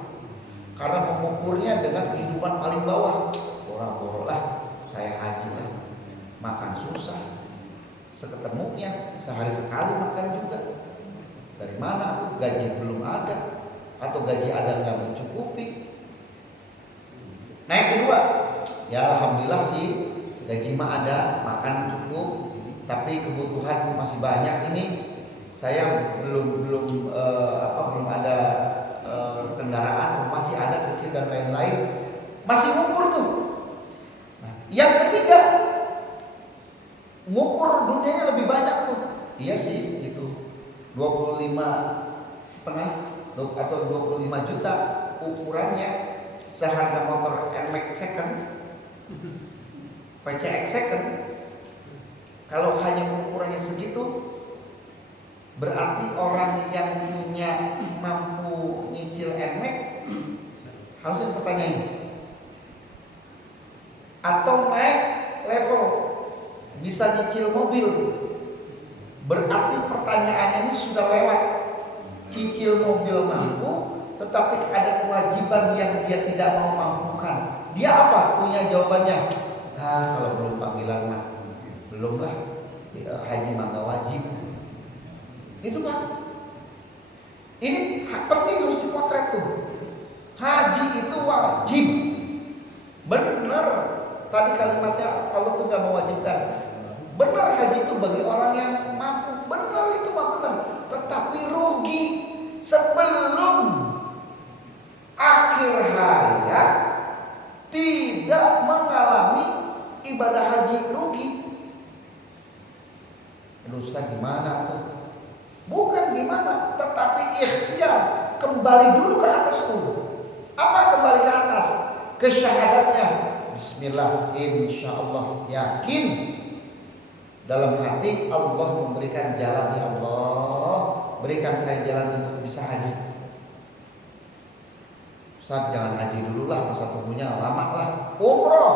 Karena mengukurnya dengan kehidupan paling bawah. Boro-boro lah saya haji lah, makan susah, seketemunya sehari sekali makan juga. Dari mana? Gaji belum ada, atau gaji ada nggak mencukupi. Nah yang kedua, ya alhamdulillah sih gaji mah ada, makan cukup, tapi kebutuhan masih banyak. Ini saya belum ada kendaraan, masih ada kecil dan lain-lain, masih ngukur tuh. Yang ketiga, ngukur dunianya lebih banyak tuh. Iya sih, gitu. 25,5 atau 25 juta ukurannya, seharga motor NMAX second, PCX second. Kalau hanya ukurannya segitu, berarti orang yang punya mampu nyicil NMAX harusnya dipertanyain. Atau naik level bisa nyicil mobil, berarti pertanyaannya ini sudah lewat. Cicil mobil mampu, tetapi ada kewajiban yang dia tidak mau mampukan. Dia apa? Punya jawabannya. Kalau belum panggilan mah belum lah, haji mah gak wajib. Itu Pak. Ini penting, harus dipotret tuh. Haji itu wajib. Benar. Tadi kalimatnya Allah tuh gak mewajibkan. Benar, haji itu bagi orang yang mampu. Benar, itu mah benar. Tetapi rugi sebelum akhir hayat tidak mengalami ibadah haji, rugi. Aduh Ustaz, gimana tuh? Bukan gimana, tetapi ikhtiar. Kembali dulu ke atas tuh. Apa kembali ke atas? Ke syahadatnya. Bismillah, insyaallah, yakin dalam hati Allah memberikan jalan. Ya Allah, berikan saya jalan untuk bisa haji. Ustaz, jangan haji dulu lah, masa tunggunya lama lah. Umroh.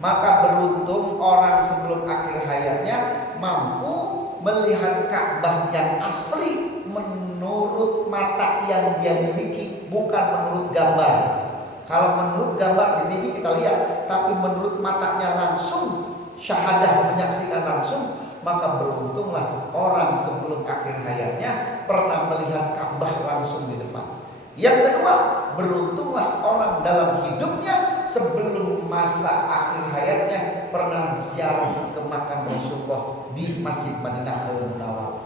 Maka beruntung orang sebelum akhir hayatnya mampu melihat Ka'bah yang asli menurut mata yang dia miliki, bukan menurut gambar. Kalau menurut gambar di TV kita lihat, tapi menurut matanya langsung, syahadah menyaksikan langsung, maka beruntunglah orang sebelum akhir hayatnya pernah melihat Ka'bah langsung di depan. Yang kedua, beruntunglah orang dalam hidupnya sebelum masa akhir hayatnya pernah ziarah ke makam Rasulullah di Masjid Madinah Al-Munawwarah.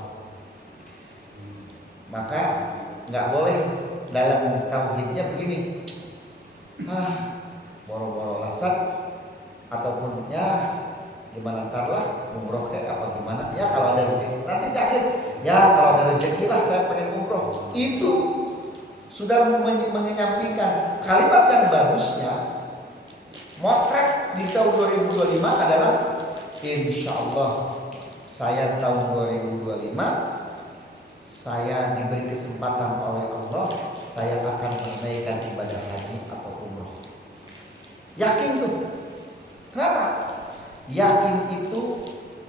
Maka nggak boleh dalam tauhidnya begini. Boro-boro lasat ataupun ya gimana ntar lah umroh kayak apa gimana ya, kalau ada rezeki nanti di akhir ya, kalau ada rezeki lah saya pengen umroh. Itu sudah menyampaikan kalimat yang bagusnya. Motret di tahun 2025 adalah insya Allah saya tahun 2025 saya diberi kesempatan oleh Allah, saya akan menunaikan ibadah haji atau umroh. Yakin tuh. Kenapa? Yakin itu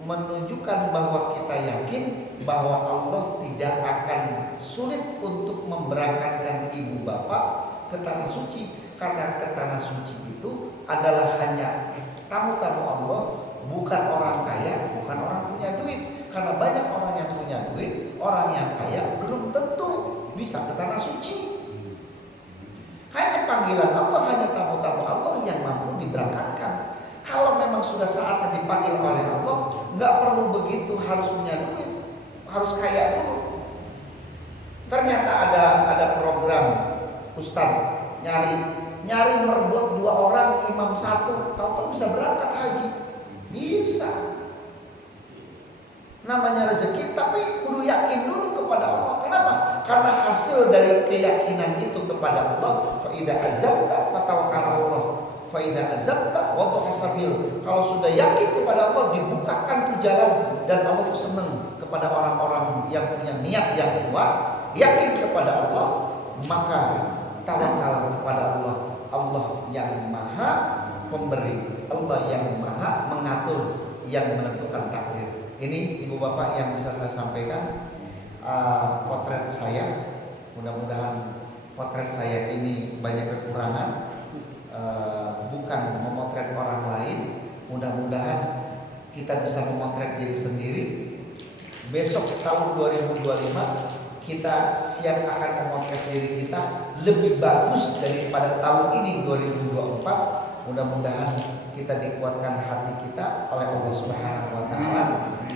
menunjukkan bahwa kita yakin bahwa Allah tidak akan sulit untuk memberangkatkan ibu bapak ke tanah suci, karena ke tanah suci itu adalah hanya tamu-tamu Allah, bukan orang kaya, bukan orang punya duit. Karena banyak orang yang punya duit, orang yang kaya belum tentu bisa ke tanah suci. Hanya panggilan Allah, hanya tamu-tamu Allah yang mampu diberangkatkan. Kalau memang sudah saatnya dipanggil oleh Allah, nggak perlu begitu harus punya duit, harus kaya dulu. Ternyata ada program Ustadz nyari merebut 2 orang, imam 1, tahu-tahu bisa berangkat haji. Bisa. Namanya rezeki, tapi kudu yakin dulu kepada Allah. Kenapa? Karena hasil dari keyakinan itu kepada Allah, fa idza azamta fatawakkal 'ala Allah, fa idza azamta wa tuhsabil. Kalau sudah yakin kepada Allah, dibukakan tuh jalan, dan Allah tuh senang kepada orang-orang yang punya niat yang kuat, yakin kepada Allah, maka tawakal kepada Allah. Allah yang maha pemberi, Allah yang maha mengatur, yang menentukan takdir. Ini ibu bapak yang bisa saya sampaikan. Potret saya, mudah-mudahan potret saya ini banyak kekurangan, bukan memotret orang lain. Mudah-mudahan kita bisa memotret diri sendiri. Besok tahun 2025 kita siap akan memotret diri kita lebih bagus daripada tahun ini 2024. Mudah-mudahan kita dikuatkan hati kita oleh Allah Subhanahu wa taala,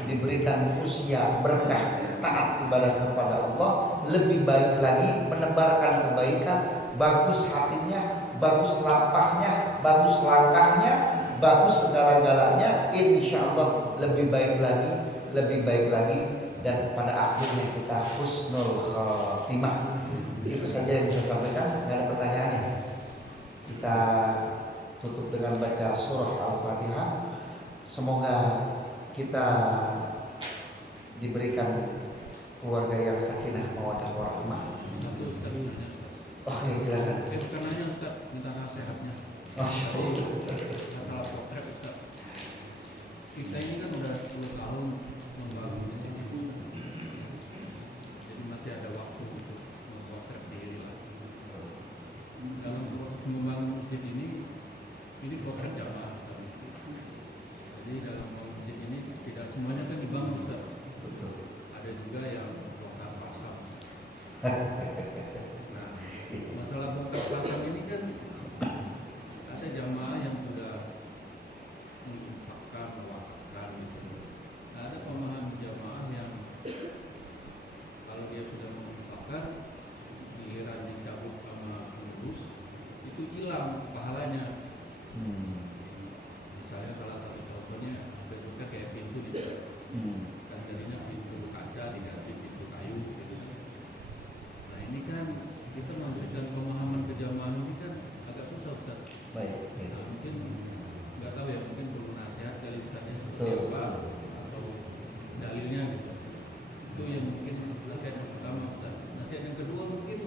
diberikan usia berkah, taat ibadah kepada Allah, lebih baik lagi, menebarkan kebaikan, bagus hatinya, bagus lampahnya, bagus langkahnya, bagus segala-galanya, insya Allah lebih baik lagi, dan pada akhirnya kita husnul khatimah. Itu saja yang bisa saya sampaikan. Nggak ada pertanyaannya. Kita tutup dengan baca surah Al-Fatihah. Semoga kita diberikan keluarga yang sakinah mawaddah warahmah. Oke, silakan. Karena Ustaz minta nasihatnya. Masalah potret Ustaz. Kita ini kan udah 10 tahun membangun itu, jadi masih ada waktu untuk memotret diri lah. Dalam proses membangun masjid ini potret jamaah. Jadi dalam masjid ini tidak semuanya kan dibangun Ustaz. Betul. Ada juga yang bongkar pasang. Nah, masalah bongkar pasang ini kan ada jamaah yang sudah menginfakkan, mewakafkan gitu. Ada pemahaman jamaah yang kalau dia sudah menginfakkan, giliran dicabut sama pengurus itu hilang pahalanya. Misalnya salah satu contohnya bentuknya kayak pintu gitu. Dan jadinya pintu kaca diganti pintu kayu gitu. Nah ini kan kita memberikan pemahaman ke jamaah ini kan agak susah Ustaz. Baik. Nah, mungkin nggak tahu ya, mungkin perlu nasihat dari Ustaznya seperti Betul. apa atau dalilnya gitu. Itu yang mungkin nasihat yang pertama Ustaz. Nasihat yang kedua mungkin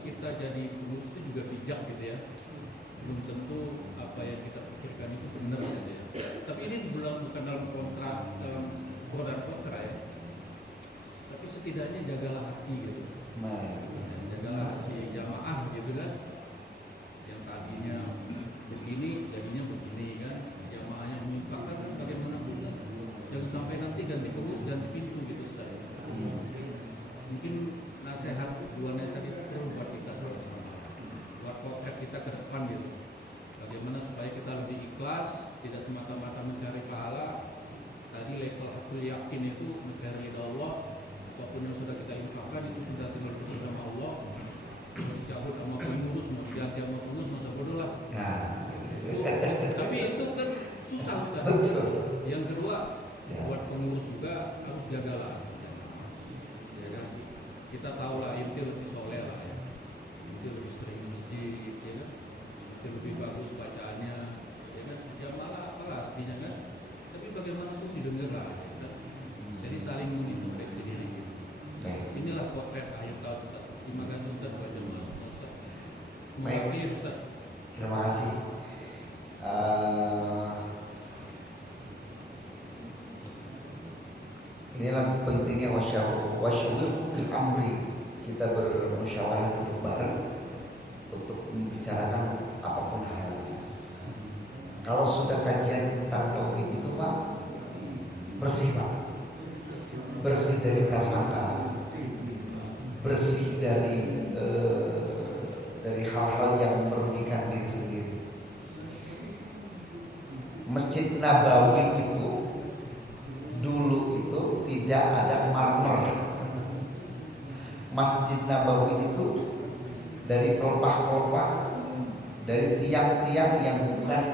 kita jadi pengurus itu juga bijak gitu ya. Belum tentu apa yang kita pikirkan itu benar gitu ya. Tapi ini bukan dalam kontrak, dalam pro dan kontra ya. Tapi setidaknya jagalah hati gitu. Jagalah hati jamaah gitu kan. Yang tadinya begini, jadinya begini kan. Jamaahnya menginfakkan kan bagaimanapun kan. Jangan sampai nanti ganti pengurus, ganti pintu gitu Ustaz. Mungkin nasihat dua nasihat itu perlu buat kita sama-sama. Buat potret kita ke depan gitu. Bagaimana supaya kita lebih ikhlas, tidak semata-mata mencari pahala. Tadi level aku yakin itu mencari ridha Allah. Apapun yang sudah kita infakkan itu sudah tinggal bersama Allah. Mau dicabut sama pengurus, mau diganti sama pengurus, masa bodoh lah. Tapi itu kan susah Ustaz. Betul. Yang kedua, Ya. buat pengurus juga harus jagalah. Ya kan? Kita tahu lah inti lebih soleh lah ya. Inti lebih sering masjid, ya kan? Inti lebih bagus bacaannya, ya kan? Jamaah apalah artinya kan? Tapi bagaimana untuk didengar lah, ya kan? Jadi saling mengintervensi diri. Baik. Inilah potret ayat Al-Ustaz. Terima kasih Ustaz buat jamaah Ustaz. Baik. Ini Ustaz. Terima kasih. Inilah pentingnya wasyawir fil amri. Kita bermusyawarah duduk bareng untuk membicarakan apapun halnya. Kalau sudah kajian tentang tauhid itu Pak, bersih Pak. Bersih dari prasangka, bersih dari hal-hal yang merugikan diri sendiri. Masjid Nabawi itu dulu itu tidak ada marmer. Masjid Nabawi itu dari pelepah-pelepah, dari tiang-tiang yang bukan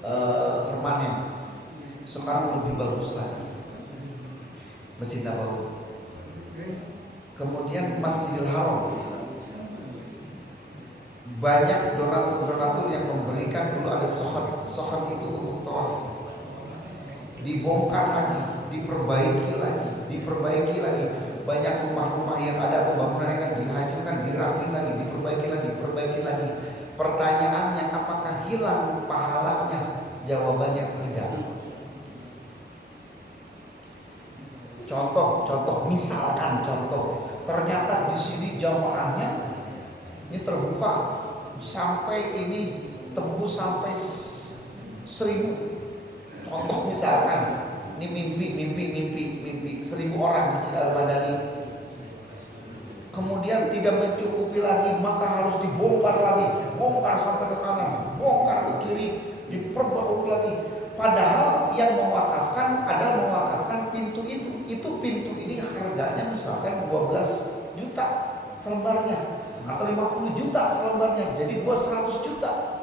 permanen. Sekarang lebih bagus lagi Masjid Nabawi. Kemudian Masjidil Haram, banyak donatur-donatur yang memberikan. Dulu ada sohon itu untuk tawaf, dibongkar lagi, diperbaiki lagi. Banyak rumah-rumah yang ada atau bangunan yang dihancurkan, dirapiin lagi, diperbaiki lagi. Pertanyaannya, apakah hilang pahalanya? Jawabannya tidak. Misalkan ternyata di sini jamaahnya ini terbuka sampai ini tembus sampai 1.000. Contoh misalkan, ini mimpi 1.000 orang di Al-Madani. Kemudian tidak mencukupi lagi, maka harus dibongkar lagi, bongkar sampai ke kanan, bongkar ke kiri, diperbaiki lagi. Padahal yang mewakafkan adalah mewakafkan pintu itu. Itu pintu ini harganya misalkan 12 juta selembarnya atau 50 juta selembarnya, jadi 200 juta.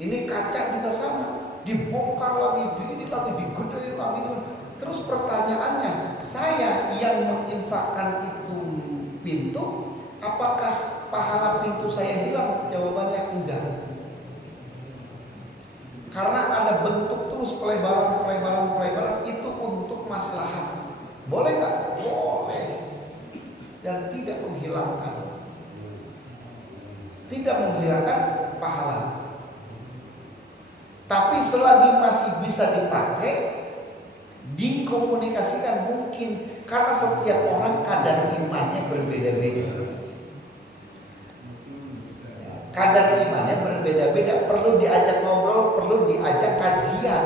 Ini kaca juga sama, dibongkar lagi, digedein lagi. Terus pertanyaannya, saya yang menginfakkan itu pintu, apakah pahala pintu saya hilang? Jawabannya enggak. Karena ada bentuk terus pelebaran itu untuk maslahat. Boleh nggak? Boleh. Dan tidak menghilangkan pahala. Tapi selagi masih bisa dipakai, dikomunikasikan mungkin, karena setiap orang kadar imannya berbeda-beda. Kadar imannya berbeda-beda, perlu diajak ngobrol, perlu diajak kajian.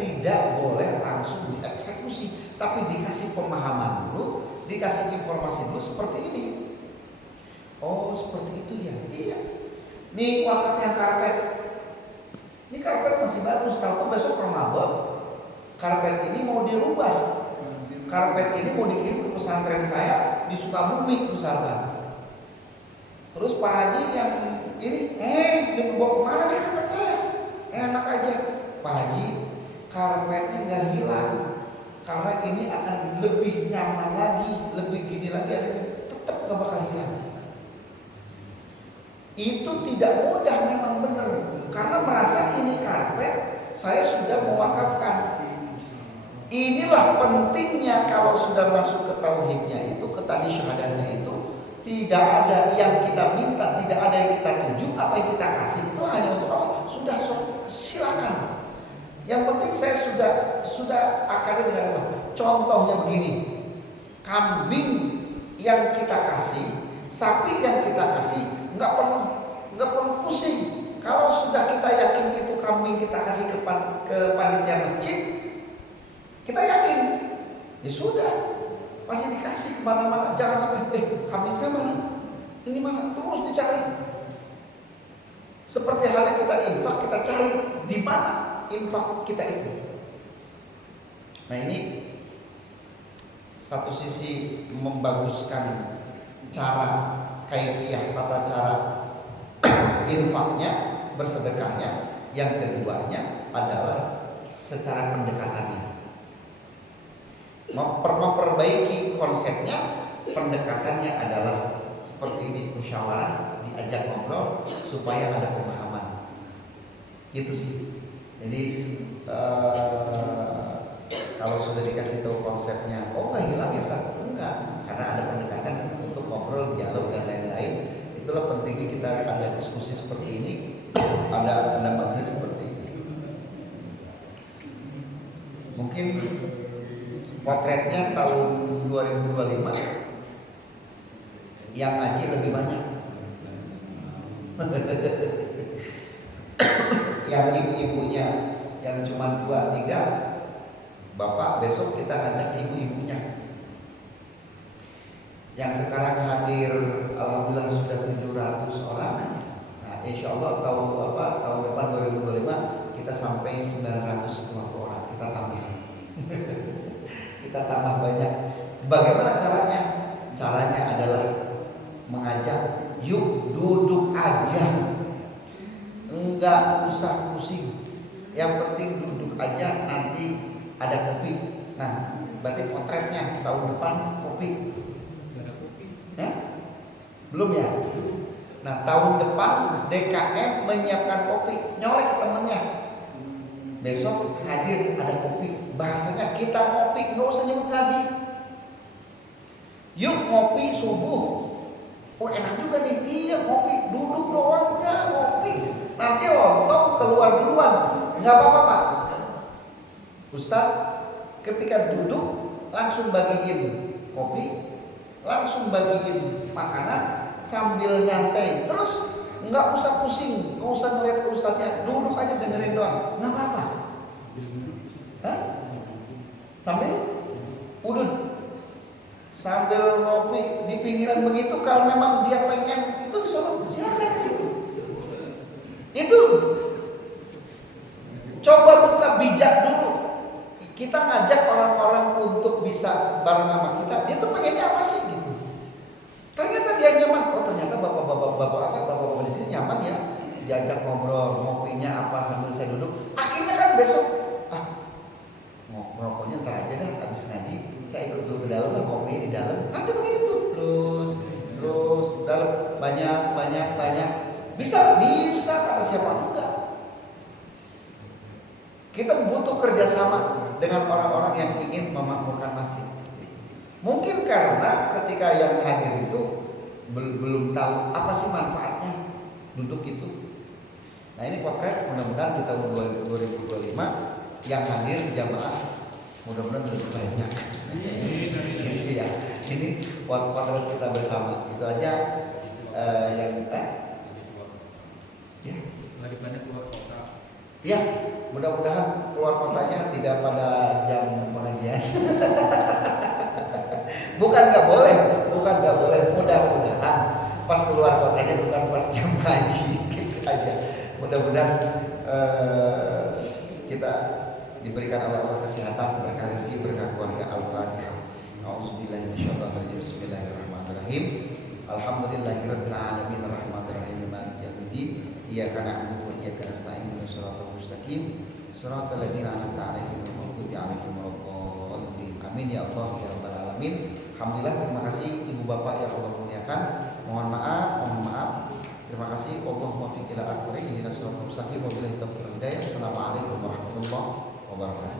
Tidak boleh langsung dieksekusi, tapi dikasih pemahaman dulu, dikasih informasi dulu seperti ini. Oh, seperti itu ya. Iya. Nih wakafnya karpet. Ini karpet masih bagus, kalau besok Ramadan karpet ini mau dirubah. Karpet ini mau dikirim ke pesantren saya di Sukabumi misalkan. Terus Pak Haji yang ini, dibawa kemana nih karpet saya? Enak aja, Pak Haji, karpetnya nggak hilang, karena ini akan lebih nyaman lagi, lebih gini lagi, tetap nggak bakal hilang. Itu tidak mudah, memang benar, karena merasa ini karpet saya sudah mewakafkan. Inilah pentingnya kalau sudah masuk ke tauhidnya itu, ke tadi syahadatnya itu. Tidak ada yang kita minta, tidak ada yang kita tuju, apa yang kita kasih itu hanya untuk Allah. Sudah, silakan. Yang penting saya sudah akadnya dengan Allah. Contohnya begini, kambing yang kita kasih, sapi yang kita kasih, nggak perlu pusing. Kalau sudah kita yakin itu kambing kita kasih ke panitia masjid, kita yakin, ya sudah. Pasti dikasih kemana-mana, jangan sampai kambing saya mana, ini mana, terus dicari. Seperti halnya kita infak, kita cari di mana infak kita itu. Nah ini satu sisi membaguskan cara kaifiyah tata cara infaknya, bersedekahnya. Yang keduanya adalah secara pendekatannya. Memperbaiki konsepnya, pendekatannya adalah seperti ini, musyawarah, diajak ngobrol supaya ada pemahaman. Gitu sih. Jadi kalau sudah dikasih tahu konsepnya, oh nggak hilang ya Ustaz? Enggak, karena ada pendekatan untuk ngobrol, dialog dan lain-lain. Itulah pentingnya kita ada diskusi seperti ini, ada majelis seperti ini. Mungkin potretnya tahun 2025 yang ngaji lebih banyak. Yang ibu-ibunya yang cuma 2-3, Bapak besok kita ngajak ibu-ibunya. Yang sekarang hadir alhamdulillah sudah 700 orang. Nah, insya Allah tahun depan 2025 kita sampai 950 orang. Kita tambah. Kita tambah banyak. Bagaimana caranya? Caranya adalah mengajak, yuk duduk aja. Enggak usah pusing. Yang penting duduk aja, nanti ada kopi. Nah, berarti potretnya tahun depan kopi. Ada kopi. Ya? Belum ya? Nah, tahun depan DKM menyiapkan kopi. Nyolek ke temennya. Besok hadir ada kopi. Bahasanya kita ngopi, nggak usah nyebut ngaji. Yuk ngopi subuh. Oh enak juga nih, iya ngopi, duduk doang udah ngopi. Nanti lontong keluar duluan, nggak apa-apa Pak. Ustadz ketika duduk langsung bagiin kopi, langsung bagiin makanan sambil nyantai. Terus nggak usah pusing, nggak usah ngeliat ke ustadznya, duduk aja dengerin doang, nggak apa-apa. Hah? Sambil udut, sambil ngopi di pinggiran begitu. Kalau memang dia pengen itu di sono, silakan di situ. Itu coba buka bijak dulu. Kita ngajak orang-orang untuk bisa bareng sama kita. Dia tuh pengennya apa sih gitu? Ternyata dia nyaman. Oh ternyata bapak-bapak di sini nyaman ya. Diajak ngobrol, ngopinya apa sambil saya duduk. Akhirnya kan besok ngobrolnya ntar aja dah habis ngaji. Saya ikut dulu ke dalam lah, ngopi di dalam. Nanti begitu tuh terus dalam banyak. Bisa kata siapa enggak. Kita butuh kerjasama dengan orang-orang yang ingin memakmurkan masjid. Mungkin karena ketika yang hadir itu belum tahu apa sih manfaatnya duduk itu. Nah ini potret, mudah-mudahan di tahun 2025 yang hadir jamaah mudah-mudahan lebih banyak. Ini ya, ini potret kita bersama. Itu aja yang ya. Lagi banyak keluar kota. Ya, mudah-mudahan keluar kotanya tidak pada jam pengajian. Bukan nggak boleh, mudah-mudahan pas keluar kotanya bukan pas jam ngaji, gitu aja. Mudah-mudahan kita diberikan oleh Allah kesehatan, berkah rezeki, berkah keluarga. Al-Fatihah. A'udzubillahi minasyaitonir rajim. Bismillahirrahmanirrahim. Alhamdulillahirabbil alamin arrahmanir rahim maliki yaumiddin. Iyyaka na'budu wa iyyaka nasta'in ihdinas siratal mustaqim siratal ladzina an'amta 'alaihim ghairil maghdubi alaihim waladdallin. Amin ya Allah ya rabbal alamin. Alhamdulillah, terima kasih ibu bapak yang Allah muliakan. Mohon maaf. Terima kasih. Allahumma fiq ila aqwari ihdinas siratal mustaqim wa billahi taufiq wal hidayah. Assalamualaikum warahmatullahi wabarakatuh.